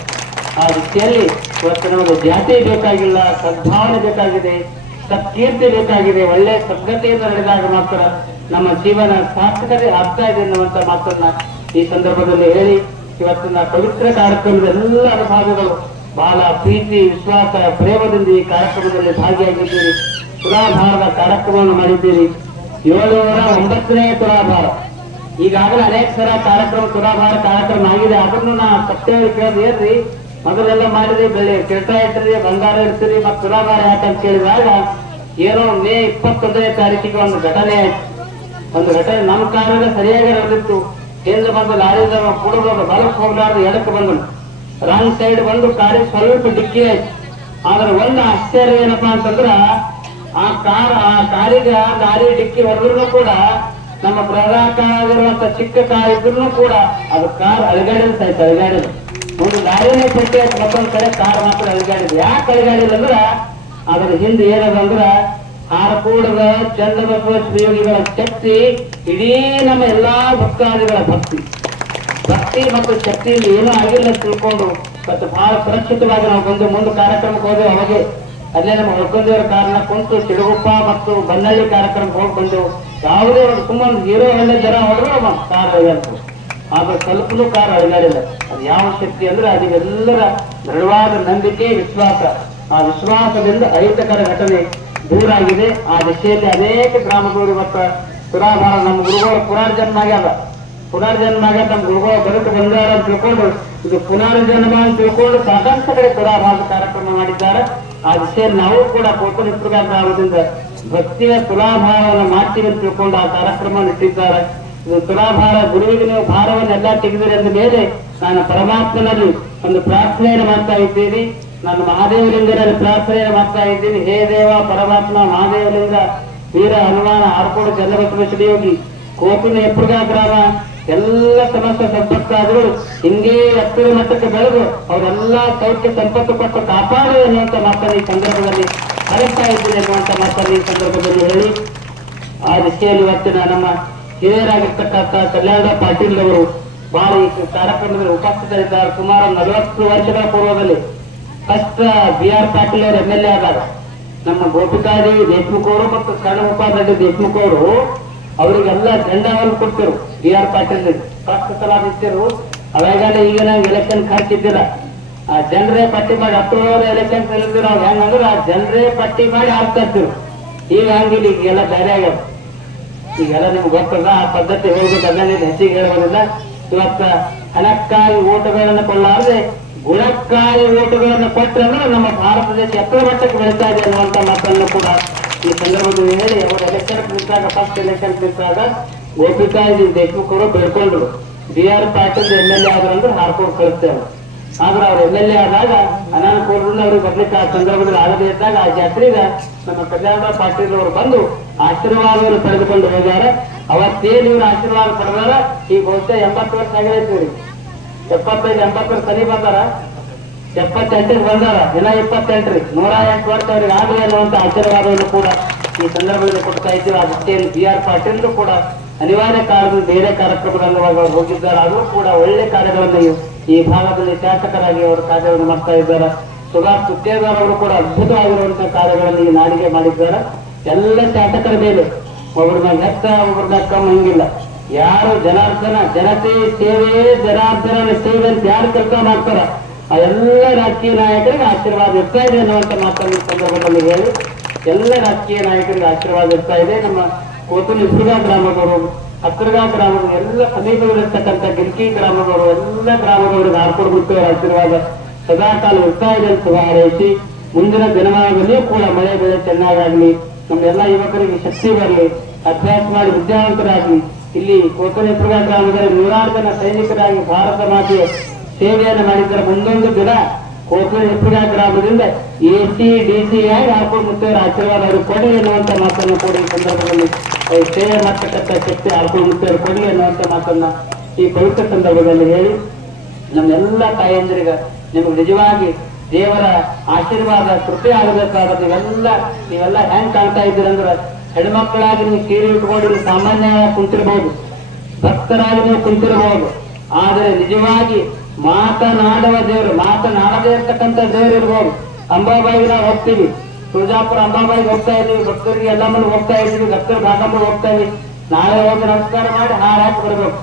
ಆ ರೀತಿಯಲ್ಲಿ ಇವತ್ತು ನಮಗೆ ಜಾತಿ ಬೇಕಾಗಿಲ್ಲ, ಸದ್ಭಾವನೆ ಬೇಕಾಗಿದೆ. ಸತ್ಕೀರ್ತಿ ಬೇಕಾಗಿದೆ ಒಳ್ಳೆ ಸದ್ಗತೆಯಿಂದ ನಡೆದಾಗ ಮಾತ್ರ ನಮ್ಮ ಜೀವನ ಸಾರ್ಥಕತೆ ಆಗ್ತಾ ಇದೆ ಅನ್ನುವಂತ ಮಾತನ್ನ ಈ ಸಂದರ್ಭದಲ್ಲಿ ಹೇಳಿ, ಇವತ್ತಿನ ಪವಿತ್ರ ಕಾರ್ಯಕ್ರಮದ ಎಲ್ಲ ಅನುಭಾವಗಳು ಬಹಳ ಪ್ರೀತಿ, ವಿಶ್ವಾಸ, ಪ್ರೇಮದಿಂದ ಈ ಕಾರ್ಯಕ್ರಮದಲ್ಲಿ ಭಾಗಿಯಾಗಿದ್ದೀರಿ. ತುಲಾಭಾರದ ಕಾರ್ಯಕ್ರಮವನ್ನು ಮಾಡಿದ್ದೀರಿ. ಏಳುನೂರ ಒಂಬತ್ತನೇ ತುಲಾಭಾರ ಈಗಾಗಲೇ ಅನೇಕ ಸರ ಕಾರ್ಯಕ್ರಮ ತುಲಾಭಾರ ಕಾರ್ಯಕ್ರಮ ಆಗಿದೆ. ಅದನ್ನು ನಾ ಸತ್ಯ ಕೇಳಿದ್ರಿ ಮೊದಲೆಲ್ಲ ಮಾಡಿದ್ರಿ ಬೆಳೆ. ಕೆಟ್ಟ ಇಟ್ಟಿರಿ ಬಂಗಾರ ಇಡ್ತೀರಿ ಮತ್ತೆ ತುಲಾಭಾರ ಯಾಕಂತ ಕೇಳಿದಾಗ ಏನೋ ಮೇ ಇಪ್ಪತ್ತೊಂದನೇ ತಾರೀಕಿಗೆ ಒಂದು ಘಟನೆ ಆಯ್ತು. ಒಂದು ಘಟನೆ ನಮ್ಮ ಕಾರಣ ಸರಿಯಾಗಿ ನಡೆದಿತ್ತು. ಕೇಂದ್ರ ಬಂದು ಲಾರಿ ಕುಡಿದು ಬಲಕ್ಕೆ ಹೋಗ್ಲಾರ್ದು ಎಡಕ್ಕೆ ಬಂದನು. ರಾಂಗ್ ಸೈಡ್ ಬಂದು ಕಾರಿ ಸ್ವಲ್ಪ ಡಿಕ್ಕಿ ಆಯ್ತು. ಆದ್ರೆ ಒಂದು ಆಶ್ಚರ್ಯ ಏನಪ್ಪಾ ಅಂತಂದ್ರ ಆ ಕಾರ್, ಆ ಕಾರಿಗೆ ಲಾರಿ ಡಿಕ್ಕಿ ಹೊಡೆದ್ರು ಕೂಡ ನಮ್ಮ ಪ್ರಧಾನವಾಗಿರುವಂತ ಚಿಕ್ಕ ಕಾರ್ ಇದ್ರು ಕೂಡ ಅದು ಕಾರ್ ಅಳಗಾಡಿದ ಸಾಯ್ತು ಅಳಗಾಡಿದ ಒಂದು ನಾರಿನ ಚಟ್ಟಿ ಅಂತ ಮತ್ತೊಂದು ಕಡೆ ಕಾರ್ ಮಾತ್ರ ಅಲ್ಗಾಡಿದ್ರು ಯಾಕೆ ಅಲ್ಗಾಡಿದ್ರು ಅಂದ್ರ, ಅದ್ರ ಹಿಂದೆ ಏನದ ಅಂದ್ರ ಆರಕೂಡದ ಚಂದ್ರಬಸವ ಶ್ರೀಯೋಗಿಗಳ ಶಕ್ತಿ, ಇಡೀ ನಮ್ಮ ಎಲ್ಲಾ ಭಕ್ತಾದಿಗಳ ಭಕ್ತಿ. ಭಕ್ತಿ ಮತ್ತು ಶಕ್ತಿಯಲ್ಲಿ ಏನೂ ಆಗಿಲ್ಲ ತಿಳ್ಕೊಂಡು, ಮತ್ತು ಬಹಳ ಸುರಕ್ಷಿತವಾಗಿ ನಾವು ಬಂದು ಮುಂದೆ ಕಾರ್ಯಕ್ರಮಕ್ಕೆ ಹೋದೆವು. ಅವಾಗೆ ಅಲ್ಲೇ ನಮ್ಮ ಹೊಡ್ಕೊಂಡೇವರ ಕಾರಣ ಕುಂತು ಸಿಡುಗುಪ್ಪ ಮತ್ತು ಬನ್ನಳ್ಳಿ ಕಾರ್ಯಕ್ರಮಕ್ಕೆ ಹೋಗಿ ಬಂದೆವು. ಯಾವುದೇ ಒಂದು ಸುಮ್ಮನೆ ಹೀರೋ ಒಳ್ಳೆ ಜನ ಹೋದ್ರು ನಮ್ಮ ಸ್ವಲ್ಪನೂ ಕಾರ ಅಳಿಗಾಡಿಲ್ಲ ಅದು ಯಾವ ಶಕ್ತಿ ಅಂದ್ರೆ ಅದಿಗೆಲ್ಲರ ದೃಢವಾದ ನಂಬಿಕೆ, ವಿಶ್ವಾಸ. ಆ ವಿಶ್ವಾಸದಿಂದ ಅಹಿತಕರ ಘಟನೆ ದೂರ ಆಗಿದೆ ಆ ದಿಶೆಯಲ್ಲಿ ಅನೇಕ ಗ್ರಾಮಗಳು ಇವತ್ತು ಪುರಾಭಾರ ನಮ್ಮ ಗುರುಗಳು ಪುನರ್ಜನ್ಮ ಆಗ್ಯಾವ ಪುನರ್ಜನ್ಮ ಆಗ ನಮ್ಮ ಗುರುಗಳು ಬದುಕು ಬಂದಾರ ಅಂತ ತಿಳ್ಕೊಂಡು, ಇದು ಪುನರ್ಜನ್ಮ ಅಂತ ತಿಳ್ಕೊಂಡು ಸಾಕಷ್ಟು ಕಡೆ ಪುರಾಭಾರ ಕಾರ್ಯಕ್ರಮ ಮಾಡಿದ್ದಾರೆ. ಆ ದಿಶೆಯಲ್ಲಿ ನಾವು ಕೂಡ ಕೋಪನ ಗ್ರಾಮದಿಂದ ಭಕ್ತಿಯ ತುಲಾಭಾರವನ್ನು ಮಾಡ್ತೀವಿ ಅಂತ ತಿಳ್ಕೊಂಡು ಆ ಕಾರ್ಯಕ್ರಮ ಇಟ್ಟಿದ್ದಾರೆ. ಇದು ತುಲಾಭಾರ ಗುರುವಿಗೆ ನೀವು ಭಾರವನ್ನೆಲ್ಲ ತೆಗೆದಿರಿ ಅಂದ ಮೇಲೆ ನಾನು ಪರಮಾತ್ಮನಲ್ಲಿ ಒಂದು ಪ್ರಾರ್ಥನೆಯನ್ನು ಮಾಡ್ತಾ ಇದ್ದೀನಿ. ನಾನು ಮಹಾದೇವಲಿಂಗರಲ್ಲಿ ಪ್ರಾರ್ಥನೆಯನ್ನು ಮಾಡ್ತಾ ಇದ್ದೀನಿ. ಹೇ ದೇವ, ಪರಮಾತ್ಮ, ಮಹಾದೇವಲಿಂಗ, ವೀರ, ಹನುಮಾನ, ಆರ್ಕೋಡು ಚಂದ್ರಬಸವೇಶ್ವರ ಯೋಗಿ ಕೋಪಿನ ಎಪ್ಪುಗಾ ಗ್ರಾಮ, ಎಲ್ಲ ಸಮಸ್ಯೆ ಸಂಪತ್ತಾದರೂ ಹಿಂಗೇ ಹತ್ತಿರ ಮಟ್ಟಕ್ಕೆ ಬೆಳೆದು ಅವರೆಲ್ಲ ಸೌಖ್ಯ ಸಂಪತ್ತು ಕೊಟ್ಟು ಕಾಪಾಡು ಅನ್ನುವಂತ ಮಾತನ್ನು ಈ ಸಂದರ್ಭದಲ್ಲಿ ಹರಿಸ್ತಾ ಇದ್ದೀನಿ ಅನ್ನುವಂತ ಮಾತನ್ನು ಈ ಸಂದರ್ಭದಲ್ಲಿ ಹೇಳಿ. ಆ ದಿಶೆಯಲ್ಲಿ ಇವತ್ತಿನ ನಮ್ಮ ಹಿರಿಯರಾಗಿರ್ತಕ್ಕಂಥ ಕಲ್ಯಾಣ ಪಾಟೀಲ್ ಅವರು ಬಾರಿ ಕಾರ್ಯಕ್ರಮದಲ್ಲಿ ಉಪಸ್ಥಿತರಿದ್ದಾರೆ. ಸುಮಾರು ನಲವತ್ತು ವರ್ಷಗಳ ಪೂರ್ವದಲ್ಲಿ ಫಸ್ಟ್ ಬಿ ಆರ್ ಪಾಟೀಲ್ ಅವರು ಎಂ ಎಲ್ ಎ ಆದಾಗ ನಮ್ಮ ಗೋಪಿಕಾದೇವಿ ದೇಶ್ಮುಖ ಅವರು ಮತ್ತು ಕರ್ಣಗೋಪಾಲ್ ದೇಶ್ಮುಖ ಅವರು ಅವರಿಗೆಲ್ಲ ಜಂಡವನ್ನು ಕೊಡ್ತಿರು ಬಿ ಆರ್ ಪಾಟೀಲ್ ಫಸ್ಟ್ ಸಲ ಅವಾಗಲೇ ಈಗ ನಂಗೆ ಎಲೆಕ್ಷನ್ ಖರ್ಚಿದ್ದಿಲ್ಲ ಆ ಜನರೇ ಪಟ್ಟಿ ಮಾಡಿ ಹತ್ತು ಎಲೆಕ್ಷನ್ ಕಲಿದ್ರು ನಾವು ಹೆಂಗಂದ್ರೆ ಆ ಜನರೇ ಪಟ್ಟಿ ಮಾಡಿ ಹಾಕ್ತಾ ಇರ್ತಿರು ಈಗ ಹಂಗಿಲ್ಲ ಈಗೆಲ್ಲ ಬೇರೆ ಆಗ್ಯದ ಈಗೆಲ್ಲ ನಿಮ್ಗೆ ಗೊತ್ತದ ಆ ಪದ್ಧತಿ ಹೋಗ್ಬೇಕಂದ್ರೆ ನೀವು ಹೆಚ್ಚಿಗೆ ಹೇಳೋದಿಲ್ಲ ಇವತ್ತ ಹಣಕ್ಕಾಗಿ ಓಟುಗಳನ್ನು ಕೊಡಲಾರದೆ ಗುಣಕ್ಕಾಗಿ ಓಟುಗಳನ್ನು ಕೊಟ್ಟರೆ ನಮ್ಮ ಭಾರತ ದೇಶ ಎತ್ತರ ಮಟ್ಟಕ್ಕೆ ಬೆಳೀತಾ ಇದೆ ಅನ್ನುವಂತ ಮಾತನ್ನು ಕೂಡ ಈ ಸಂದರ್ಭದಲ್ಲಿ ಹೇಳಿ ಅವರು ಎಲೆಕ್ಷನ್ ನಿಂತಾಗ ಫಸ್ಟ್ ಎಲೆಕ್ಷನ್ ನಿಂತಾಗ ಗೋಪಿಕಾಯಿ Deshmukh ಬೆಳ್ಕೊಂಡ್ರು B R Patil M L A ಆದ್ರಂದ್ರೆ ಹಾರ್ಕೊಂಡು ಕಳಿಸ್ತೇವೆ ಆದ್ರೆ ಅವ್ರು ಎಲ್ ಎ ಆದಾಗ ಅನಾನುಕೂಲದಿಂದ ಅವ್ರಿಗೆ ಬರ್ಲಿಕ್ಕೆ ಆ ಸಂದರ್ಭದಲ್ಲಿ ಆಗದೇ ಇದ್ದಾಗ ಆ ಜಾತ್ರೆಗ ನಮ್ಮ ಕಲ್ಯಾಣ ಪಾಟೀಲ್ ಅವರು ಬಂದು ಆಶೀರ್ವಾದವನ್ನು ಪಡೆದುಕೊಂಡು ಹೋಗ್ಯಾರ. ಅವತ್ತೇನು ಇವ್ರ ಆಶೀರ್ವಾದ ಪಡೆದಾರ? ಈಗ ಬಹುಶಃ ಎಂಬತ್ತು ವರ್ಷ ಆಗೈತಿ ಎಪ್ಪತ್ತೈದು ಎಂಬತ್ತು ವರ್ಷ ಸರಿ ಬಂದಾರ. ಎಪ್ಪತ್ತೆಂಟಿಗೆ ಬಂದಾರ. ದಿನ ಇಪ್ಪತ್ತೆಂಟ್ರಿ. ನೂರ ಎಂಟು ವರ್ಷ ಅವ್ರಿಗೆ ಆಗಲಿ ಅನ್ನುವಂತ ಆಶೀರ್ವಾದವನ್ನು ಕೂಡ ಈ ಸಂದರ್ಭದಲ್ಲಿ ಕೊಡ್ತಾ ಇದ್ದೀವಿ. ಅದಕ್ಕೆ ಬಿ ಆರ್ ಪಾಟೀಲ್ ಕೂಡ ಅನಿವಾರ್ಯ ಕಾರಣದಿಂದ ಬೇರೆ ಕಾರ್ಯಕ್ರಮಗಳನ್ನು ಹೋಗಿದ್ದಾರೆ. ಆದರೂ ಕೂಡ ಒಳ್ಳೆ ಕಾರ್ಯಗಳನ್ನು ಈ- ಭಾಗದಲ್ಲಿ ಶಾಸಕರಾಗಿ ಅವರು ಕಾರ್ಯವನ್ನು ಮಾಡ್ತಾ ಇದ್ದಾರೆ. ಸುಭಾಷ್ ಸುತ್ತೇದಾರ್ ಅವರು ಕೂಡ ಅದ್ಭುತವಾಗಿರುವಂತಹ ಕಾರ್ಯಗಳನ್ನು ಈ ನಾಡಿಗೆ ಮಾಡಿದ್ದಾರೆ. ಎಲ್ಲ ಶಾಸಕರ ಮೇಲೆ ಒಬ್ಬರನ್ನ ಹೆಚ್ಚ ಒಬ್ಬರನ್ನ ಕಮ್ಮಿ ಹಂಗಿಲ್ಲ. ಯಾರು ಜನಾರ್ದನ, ಜನತೆ ಸೇವೆ ಜನಾರ್ದನ ಸೇವೆ ಅಂತ ಯಾರು ಕೆಲಸ ಮಾಡ್ತಾರ ಆ ಎಲ್ಲ ರಾಜಕೀಯ ನಾಯಕರಿಗೆ ಆಶೀರ್ವಾದ ಇರ್ತಾ ಇದೆ ಅನ್ನುವಂತ ಮಾತನ್ನು ಸಂದರ್ಭದಲ್ಲಿ ಹೇಳಿ. ಎಲ್ಲ ರಾಜಕೀಯ ನಾಯಕರಿಗೆ ಆಶೀರ್ವಾದ ಇರ್ತಾ ಇದೆ. ನಮ್ಮ ಕೋತುಲಿ ಸುಧಾ ಗ್ರಾಮದವರು ಹತ್ತಿರಗಾ ಗ್ರಾಮದ ಎಲ್ಲ ಸಮೀಪದಲ್ಲಿರ್ತಕ್ಕಂಥ ಗಿರ್ಕಿ ಗ್ರಾಮದವರು, ಎಲ್ಲ ಗ್ರಾಮದವರು ಹಾಕೊಂಡು ಬಿಟ್ಟು ಆಶೀರ್ವಾದ ಸದಾಕಾಲ ಇರ್ತಾ ಇದೆ ಅಂತ ಹಾರೈಸಿ ಮುಂದಿನ ದಿನಮಾನದಲ್ಲಿಯೂ ಕೂಡ ಮಳೆ ಬೆಳೆ ಚೆನ್ನಾಗಾಗ್ಲಿ, ನಮ್ಮೆಲ್ಲ ಯುವಕರಿಗೆ ಶಕ್ತಿ ಬರಲಿ, ಅಭ್ಯಾಸ ಮಾಡಿ ವಿದ್ಯಾವಂತರಾಗ್ಲಿ, ಇಲ್ಲಿ ಕೋತನೇಪುರ ಗ್ರಾಮದಲ್ಲಿ ನೂರಾರು ಜನ ಸೈನಿಕರಾಗಿ ಭಾರತ ಮಾತೆಯ ಸೇವೆಯನ್ನು ಮಾಡಿದ್ದರೆ ಮುಂದೊಂದು ದಿನ ಕೋತನೇಪುರ ಗ್ರಾಮದಿಂದ ಎ ಸಿ, ಡಿ ಸಿ ಮುತ್ತೇವರ ಆಶೀರ್ವಾದ ಅವರು ಕೊಡಿ ಎನ್ನುವಂತ ಮಾತನ್ನು ಕೂಡ ಈ ಸಂದರ್ಭದಲ್ಲಿ ಸೇವೆ ಮಾಡ್ತಕ್ಕಂಥ ಶಕ್ತಿ ಹಾಕೊಂಡು ಮುತ್ತೇವರು ಕೊಡಿ ಎನ್ನುವಂತ ಮಾತನ್ನ ಈ ಪವಿತ್ರ ಸಂದರ್ಭದಲ್ಲಿ ಹೇಳಿ, ನಮ್ಮೆಲ್ಲ ತಾಯಂದಿರಿಗ ನಿಮಗೆ ನಿಜವಾಗಿ ದೇವರ ಆಶೀರ್ವಾದ, ಕೃಪೆ ಆಗಬೇಕಾದ ನೀವೆಲ್ಲ ನೀವೆಲ್ಲ ಹೆಂಗ್ ಕಾಣ್ತಾ ಇದ್ದೀರಂದ್ರ ಹೆಣ್ಮಕ್ಕಳಾಗಿ ನೀವು ಕೀರಿ ಇಟ್ಕೊಂಡು ಇಲ್ಲಿ ಸಾಮಾನ್ಯವಾಗಿ ಕುಂತಿರ್ಬೋದು, ಭಕ್ತರಾಗಿ ನೀವು ಕುಂತಿರ್ಬೋದು. ಆದರೆ ನಿಜವಾಗಿ ಮಾತನಾಡುವ ದೇವರು, ಮಾತನಾಡದೇ ಇರ್ತಕ್ಕಂಥ ದೇವರು ಇರ್ಬೋದು. ಅಂಬಾಬಾಯಿಗೆ ನಾವು ಹೋಗ್ತೀವಿ. ತುಳಜಾಪುರ ಅಂಬಾಬಾಯಿಗೆ ಹೋಗ್ತಾ ಇದ್ದೀವಿ, ಭಕ್ತರಿಗೆ ಎಲ್ಲ ಮನೆ ಹೋಗ್ತಾ ಇದ್ದೀವಿ, ಭಕ್ತರು ಭಾಗಂಬ ಹೋಗ್ತಾ ಇದೀವಿ ನಾಳೆ ಹೋಗಿ ನಮಸ್ಕಾರ ಮಾಡಿ ಹಾರ ಹಾಕಿ ಬರ್ಬೇಕು.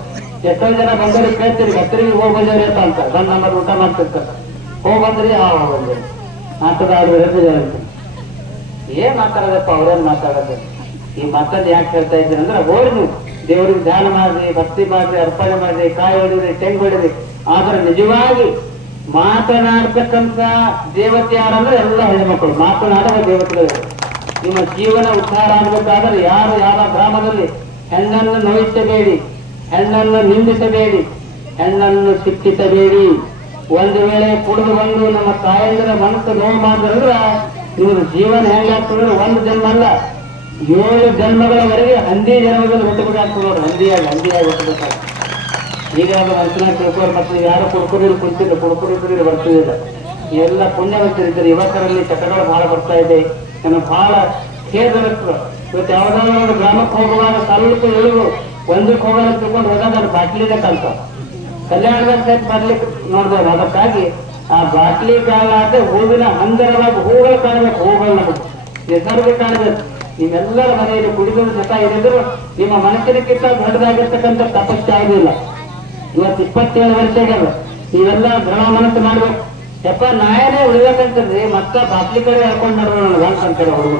ಎಷ್ಟೋ ಜನ ಬಂದವರು ಕೇಳ್ತೀರಿ, ಭಕ್ತರಿಗೆ ಹೋಗಿ ಅಂತ ಅಂತ. ಬಂದ್ ನಮ್ಮಲ್ಲಿ ಊಟ ಮಾಡ್ತಿರ್ತಾರೆ. ಹೋಗಿ ಬಂದ್ರಿ ಆ ಬಂದ್ರಿ ಅಂತ. ಏನ್ ಮಾತಾಡೋದಪ್ಪ, ಅವ್ರೇನ್ ಮಾತಾಡೋದು? ಈ ಮಾತನ್ನ ಯಾಕೆ ಹೇಳ್ತಾ ಇದ್ದೀನಿ ಅಂದ್ರೆ ಹೋಗಿ ನೀವು. ದೇವರಿಗೆ ಧ್ಯಾನ ಮಾಡ್ರಿ, ಭಕ್ತಿ ಮಾಡ್ರಿ, ಅರ್ಪಣೆ ಮಾಡ್ರಿ, ಕಾಯಿ ಹೊಡಿರಿ ತೆಂಗ್ ಹೊಡಿರಿ ಆದ್ರೆ ನಿಜವಾಗಿ ಮಾತನಾಡ್ತಕ್ಕಂತ ದೇವತೆ ಯಾರಂದ್ರೆ ಎಲ್ಲ ಹೆಣ್ಮಕ್ಳು. ಮಾತನಾಡುವ ದೇವತೆಗಳು ನಿಮ್ಮ ಜೀವನ ಉದ್ಧಾರ ಆಗಬೇಕಾದ್ರೆ ಯಾರು ಯಾವ ಗ್ರಾಮದಲ್ಲಿ ಹೆಣ್ಣನ್ನು ನೋಯಿಸಬೇಡಿ, ಹೆಣ್ಣನ್ನು ನಿಂದಿಸಬೇಡಿ, ಹೆಣ್ಣನ್ನು ಶಿಕ್ಷಿಸಬೇಡಿ. ಒಂದು ವೇಳೆ ಕುಡಿದು ಬಂದು ನಮ್ಮ ತಾಯಂದಿರ ಮನಸ್ಸು ನೋವು ಮಾಡಿದ್ರೆ ನಿಮ್ಮ ಜೀವನ ಹೆಂಗಾಗ್ತದೆ ಒಂದು ಜನ್ಮ ಅಲ್ಲ. ಏಳು ಜನ್ಮಗಳವರೆಗೆ ಹಂದಿ ಜನ್ಮದಲ್ಲಿ ಹುಟ್ಟಬೇಕಾಗ್ತದೆ ಹಂದಿಯಾಗಿ ಹಂದಿಯಾಗಿ ಹುಟ್ಟಬೇಕಾಗ್ತದೆ. ಈಗ ಮನಸ್ಸಿನಾಗ ತಿಳ್ಕೋರು ಮತ್ತು ಯಾರು ಕುಡ್ಕುಡಿರು ಕುಂತಿಲ್ಲ ಕುಡ್ಕುಡಿ ಬರ್ತಿದ್ದಿಲ್ಲ. ಎಲ್ಲ ಪುಣ್ಯವಂತರಿದ್ದಾರೆ, ಯುವಕರಲ್ಲಿ ಚಟಗಳು ಬಹಳ ಬರ್ತಾ ಇದೆ. ನನ್ನ ಬಹಳ ಖೇದನಿಸ್ತದೆ ಇವತ್ತು ಯಾವ್ದಾದ್ರು ಒಂದು ಗ್ರಾಮಕ್ಕೆ ಹೋಗುವಾಗ ಸ್ವಲ್ಪ ಇಳಿದು ಒಂದಕ್ಕೆ ಹೋಗೋಣ ತಿಳ್ಕೊಂಡು ಹೋದಾಗ ಬಾಟ್ಲಿನೇ ಕಲ್ತ ಕಲ್ಯಾಣದ ಸಹಿತ ಬರ್ಲಿಕ್ಕೆ ನೋಡ್ಬೋದು. ಅದಕ್ಕಾಗಿ ಆ ಬಾಟ್ಲಿ ಕಾಲಾದ ಹೂವಿನ ಹಂದರವಾಗಿ ಹೂಗಳು ಕಾಣಬೇಕು, ಹೂಗಳು ನಮಗೆ. ನಿಸರ್ಗ ಕಾಣಬೇಕು. ನಿಮ್ಮೆಲ್ಲರ ಮನೆಯಲ್ಲಿ ಕುಡಿದ ಸತ ಇರಿದ್ರು ನಿಮ್ಮ ಮನಸ್ಸಿನಕ್ಕಿಂತ ದೊಡ್ಡದಾಗಿರ್ತಕ್ಕಂಥ ತಪಸ್ಸು ಯಾವುದಿಲ್ಲ ಇವತ್ತು ಇಪ್ಪತ್ತೇಳು ವರ್ಷ ಆಗ್ಯಾವ ನೀವೆಲ್ಲ ಭ್ರಮ ಮನಸ್ಸು ಮಾಡ್ಬೇಕು. ಯಪ್ಪ, ನಾಯನೇ ಉಳಿಬೇಕಂತಂದ್ರೆ ಮತ್ತ ಬಾಟ್ಲಿ ಕಡೆ ನನ್ನ ಗಂಟ್ ಅಂತಾರೆ ಹುಡುಗರು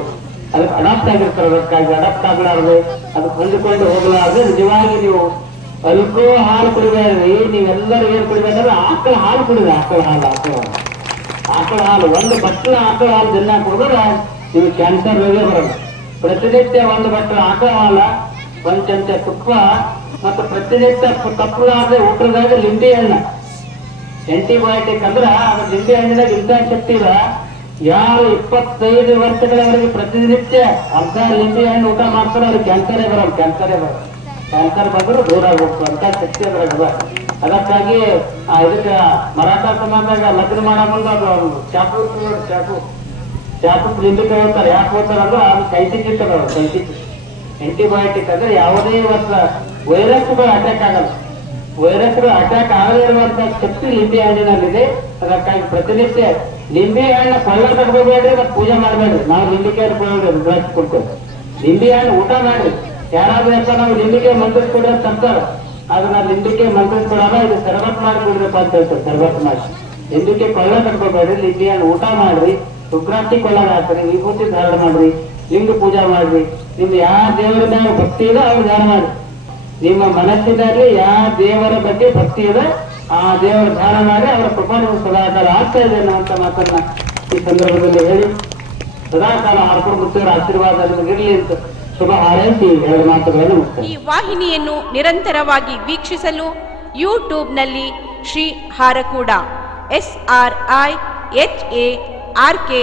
ಅದಕ್ಕೆ ಅಡಾಪ್ಟ್ ಆಗಿರ್ತಾರೆ, ಅದಕ್ಕಾಗಿ ಅಡಾಪ್ಟ್ ಆಗ್ಲಾರ್ದು. ಅದಕ್ಕೆ ಹೊಂದಿಕೊಂಡು ಹೋಗಲಾರ್ದು. ನಿಜವಾಗಿ ನೀವು ಅಲ್ಕೋ ಹಾಲು ಕುಡಿಬೇಡ್ರಿ ನೀವೆಲ್ಲರೂ ಏನ್ ಕುಡಿಬೇಕಂದ್ರೆ ಆಕಳ ಹಾಲು ಕುಡಿದ. ಆಕಳ ಹಾಲು ಆಕಳ ಹಾಲು. ಆಕಳ ಹಾಲು, ಒಂದು ಬಟ್ಟಲ ಆಕಳ ಹಾಲು ದಿನ ಕುಡಿದ್ರೆ ನಿಮಗೆ ಕ್ಯಾನ್ಸರ್ ರೋಗ ಬರಲ್ಲ. ಪ್ರತಿನಿತ್ಯ ಒಂದು ಬಟ್ಟಲ ಆಕಳ ಹಾಲ ಚಮಚ ತುಪ್ಪ ಮತ್ತು ಪ್ರತಿನಿತ್ಯ ತಪ್ಪಲಾರದೆ ಊಟದಾಗ ಲಿಂಬೆ ಹಣ್ಣು. ಆಂಟಿಬಯೋಟಿಕ್ ಅಂದ್ರ ಅದ್ರ ಲಿಂಬೆ ಹಣ್ಣಿನಾಗ ಇಂಥ ಶಕ್ತಿ ಇಲ್ಲ. ಯಾರು ಇಪ್ಪತ್ತೈದು ವರ್ಷಗಳವರೆಗೆ ಪ್ರತಿನಿತ್ಯ ಅರ್ಧ ಲಿಂಬೆ ಹಣ್ಣು ಊಟ ಮಾಡ್ತಾರೆ ಅವ್ರಿಗೆ ಕ್ಯಾನ್ಸರೇ ಬರಲ್ಲ ಕ್ಯಾನ್ಸರೇ ಬರಲ್ಲ ಕ್ಯಾನ್ಸರ್ ಬಂದ್ರು ದೂರ ಆಗ್ಬೇಕು ಅಂತ ಶಕ್ತಿ ಅದ್ರಾಗ ಅದ ಅದಕ್ಕಾಗಿ ಇದಕ್ಕ ಮರಾಠ ಸಮಾಜದಾಗ ಲಗ್ನ ಮಾಡಬಂದು ಅದು ಚಾಪು ಚಾಕು ಚಾಕು. ಲಿಂಬಿಕಾಯಿ ಹೋಗ್ತಾರೆ ಯಾಕೆ ಹೋಗ್ತಾರೆ ಅಂದ್ರೆ ಅದು ಸೈಂಟಿಫಿಕ್ ಅದ ಸೈಂಟಿಫಿಕ್ ಆಂಟಿಬಯೋಟಿಕ್ ಅಂದ್ರೆ ಯಾವುದೇ ಇವತ್ತ ವೈರಸ್ಗಳು ಅಟ್ಯಾಕ್ ಆಗಲ್ಲ. ವೈರಸ್ಗಳು ಅಟ್ಯಾಕ್ ಆಗದೇ ಇರುವಂತ ಶಕ್ತಿ ಲಿಂಬೆ ಹಣ್ಣಿನಲ್ಲಿದೆ. ಅದಕ್ಕಾಗಿ ಪ್ರತಿನಿತ್ಯ ಲಿಂಬೆ ಹಣ್ಣು ಕೊಳ್ಳ ತಗೋಬೇಡ್ರಿ ಮತ್ತೆ ಪೂಜೆ ಮಾಡಬೇಡ್ರಿ. ನಾವು ಲಿಂಬಿಕಾಯಿ ರುದ್ರಾಕ್ಷಿ ಕೊಡ್ತೇವೆ ಲಿಂಬೆ ಹಣ್ಣು ಊಟ ಮಾಡ್ರಿ. ಯಾರಾದ್ರೂ ಅಂತ ನಾವು ಲಿಂಬಿಕಾಯಿ ಮಂತ್ರಿಸ್ ಕೊಡ್ರಿ ಅಂತ ಅಂತಾರ. ಆದ್ರೆ ನಾವು ಮಂತ್ರಿಸ್ ಕೊಡಲ್ಲ, ಇದು ಸರ್ಬತ್ ಮಾಡಿ ಕೊಡ್ರಪ್ಪ ಅಂತ ಹೇಳ್ತಾರೆ, ಸರ್ಬತ್ ಮಾಡಿ. ಲಿಂಬಿಕೆ ಕೊಳ್ಳ ತಗೋಬೇಡ್ರಿ ಲಿಂಬೆ ಹಣ್ಣು ಊಟ ಮಾಡ್ರಿ ಸುಕ್ರಾಂತಿ ಹಾಕ್ರಿ, ವಿಭೂತಿ ಧಾರಣ ಮಾಡ್ರಿ. ಲಿಂಗ ಪೂಜಾ ಮಾಡ್ರಿ. ನಿಮ್ ಯಾವ ದೇವರ ಮೇಲೆ ಭಕ್ತಿ ಇದೆ, ಅವ್ರು ಧ್ಯಾನ ಮಾಡಿ ನಿಮ್ಮ ಮನಸ್ಸಿನಲ್ಲಿ ಯಾವ ದೇವರ ಬಗ್ಗೆ ಭಕ್ತಿ ಇದೆ, ಆ ದೇವರ ಧ್ಯಾನ ಮಾಡಿ ಅವರ ಕೃಪಾ ಸದಾಕಾಲ ಆಗ್ತಾ ಇದೆ ಅನ್ನುವಂತ ಮಾತನ್ನ ಈ ಸಂದರ್ಭದಲ್ಲಿ ಹೇಳಿ. ಸದಾಕಾಲ ಹರ್ಕೊಂಡು ಮುಚ್ಚೋರ ಆಶೀರ್ವಾದ ನಿಮಗಿರ್ಲಿ ಅಂತ ಶುಭ ಹಾರೈಸಿ ಎರಡು ಮಾತುಗಳನ್ನು ಈ ವಾಹಿನಿಯನ್ನು ನಿರಂತರವಾಗಿ ವೀಕ್ಷಿಸಲು ಯೂಟ್ಯೂಬ್ನಲ್ಲಿ Shri Harakuda S R I H A R K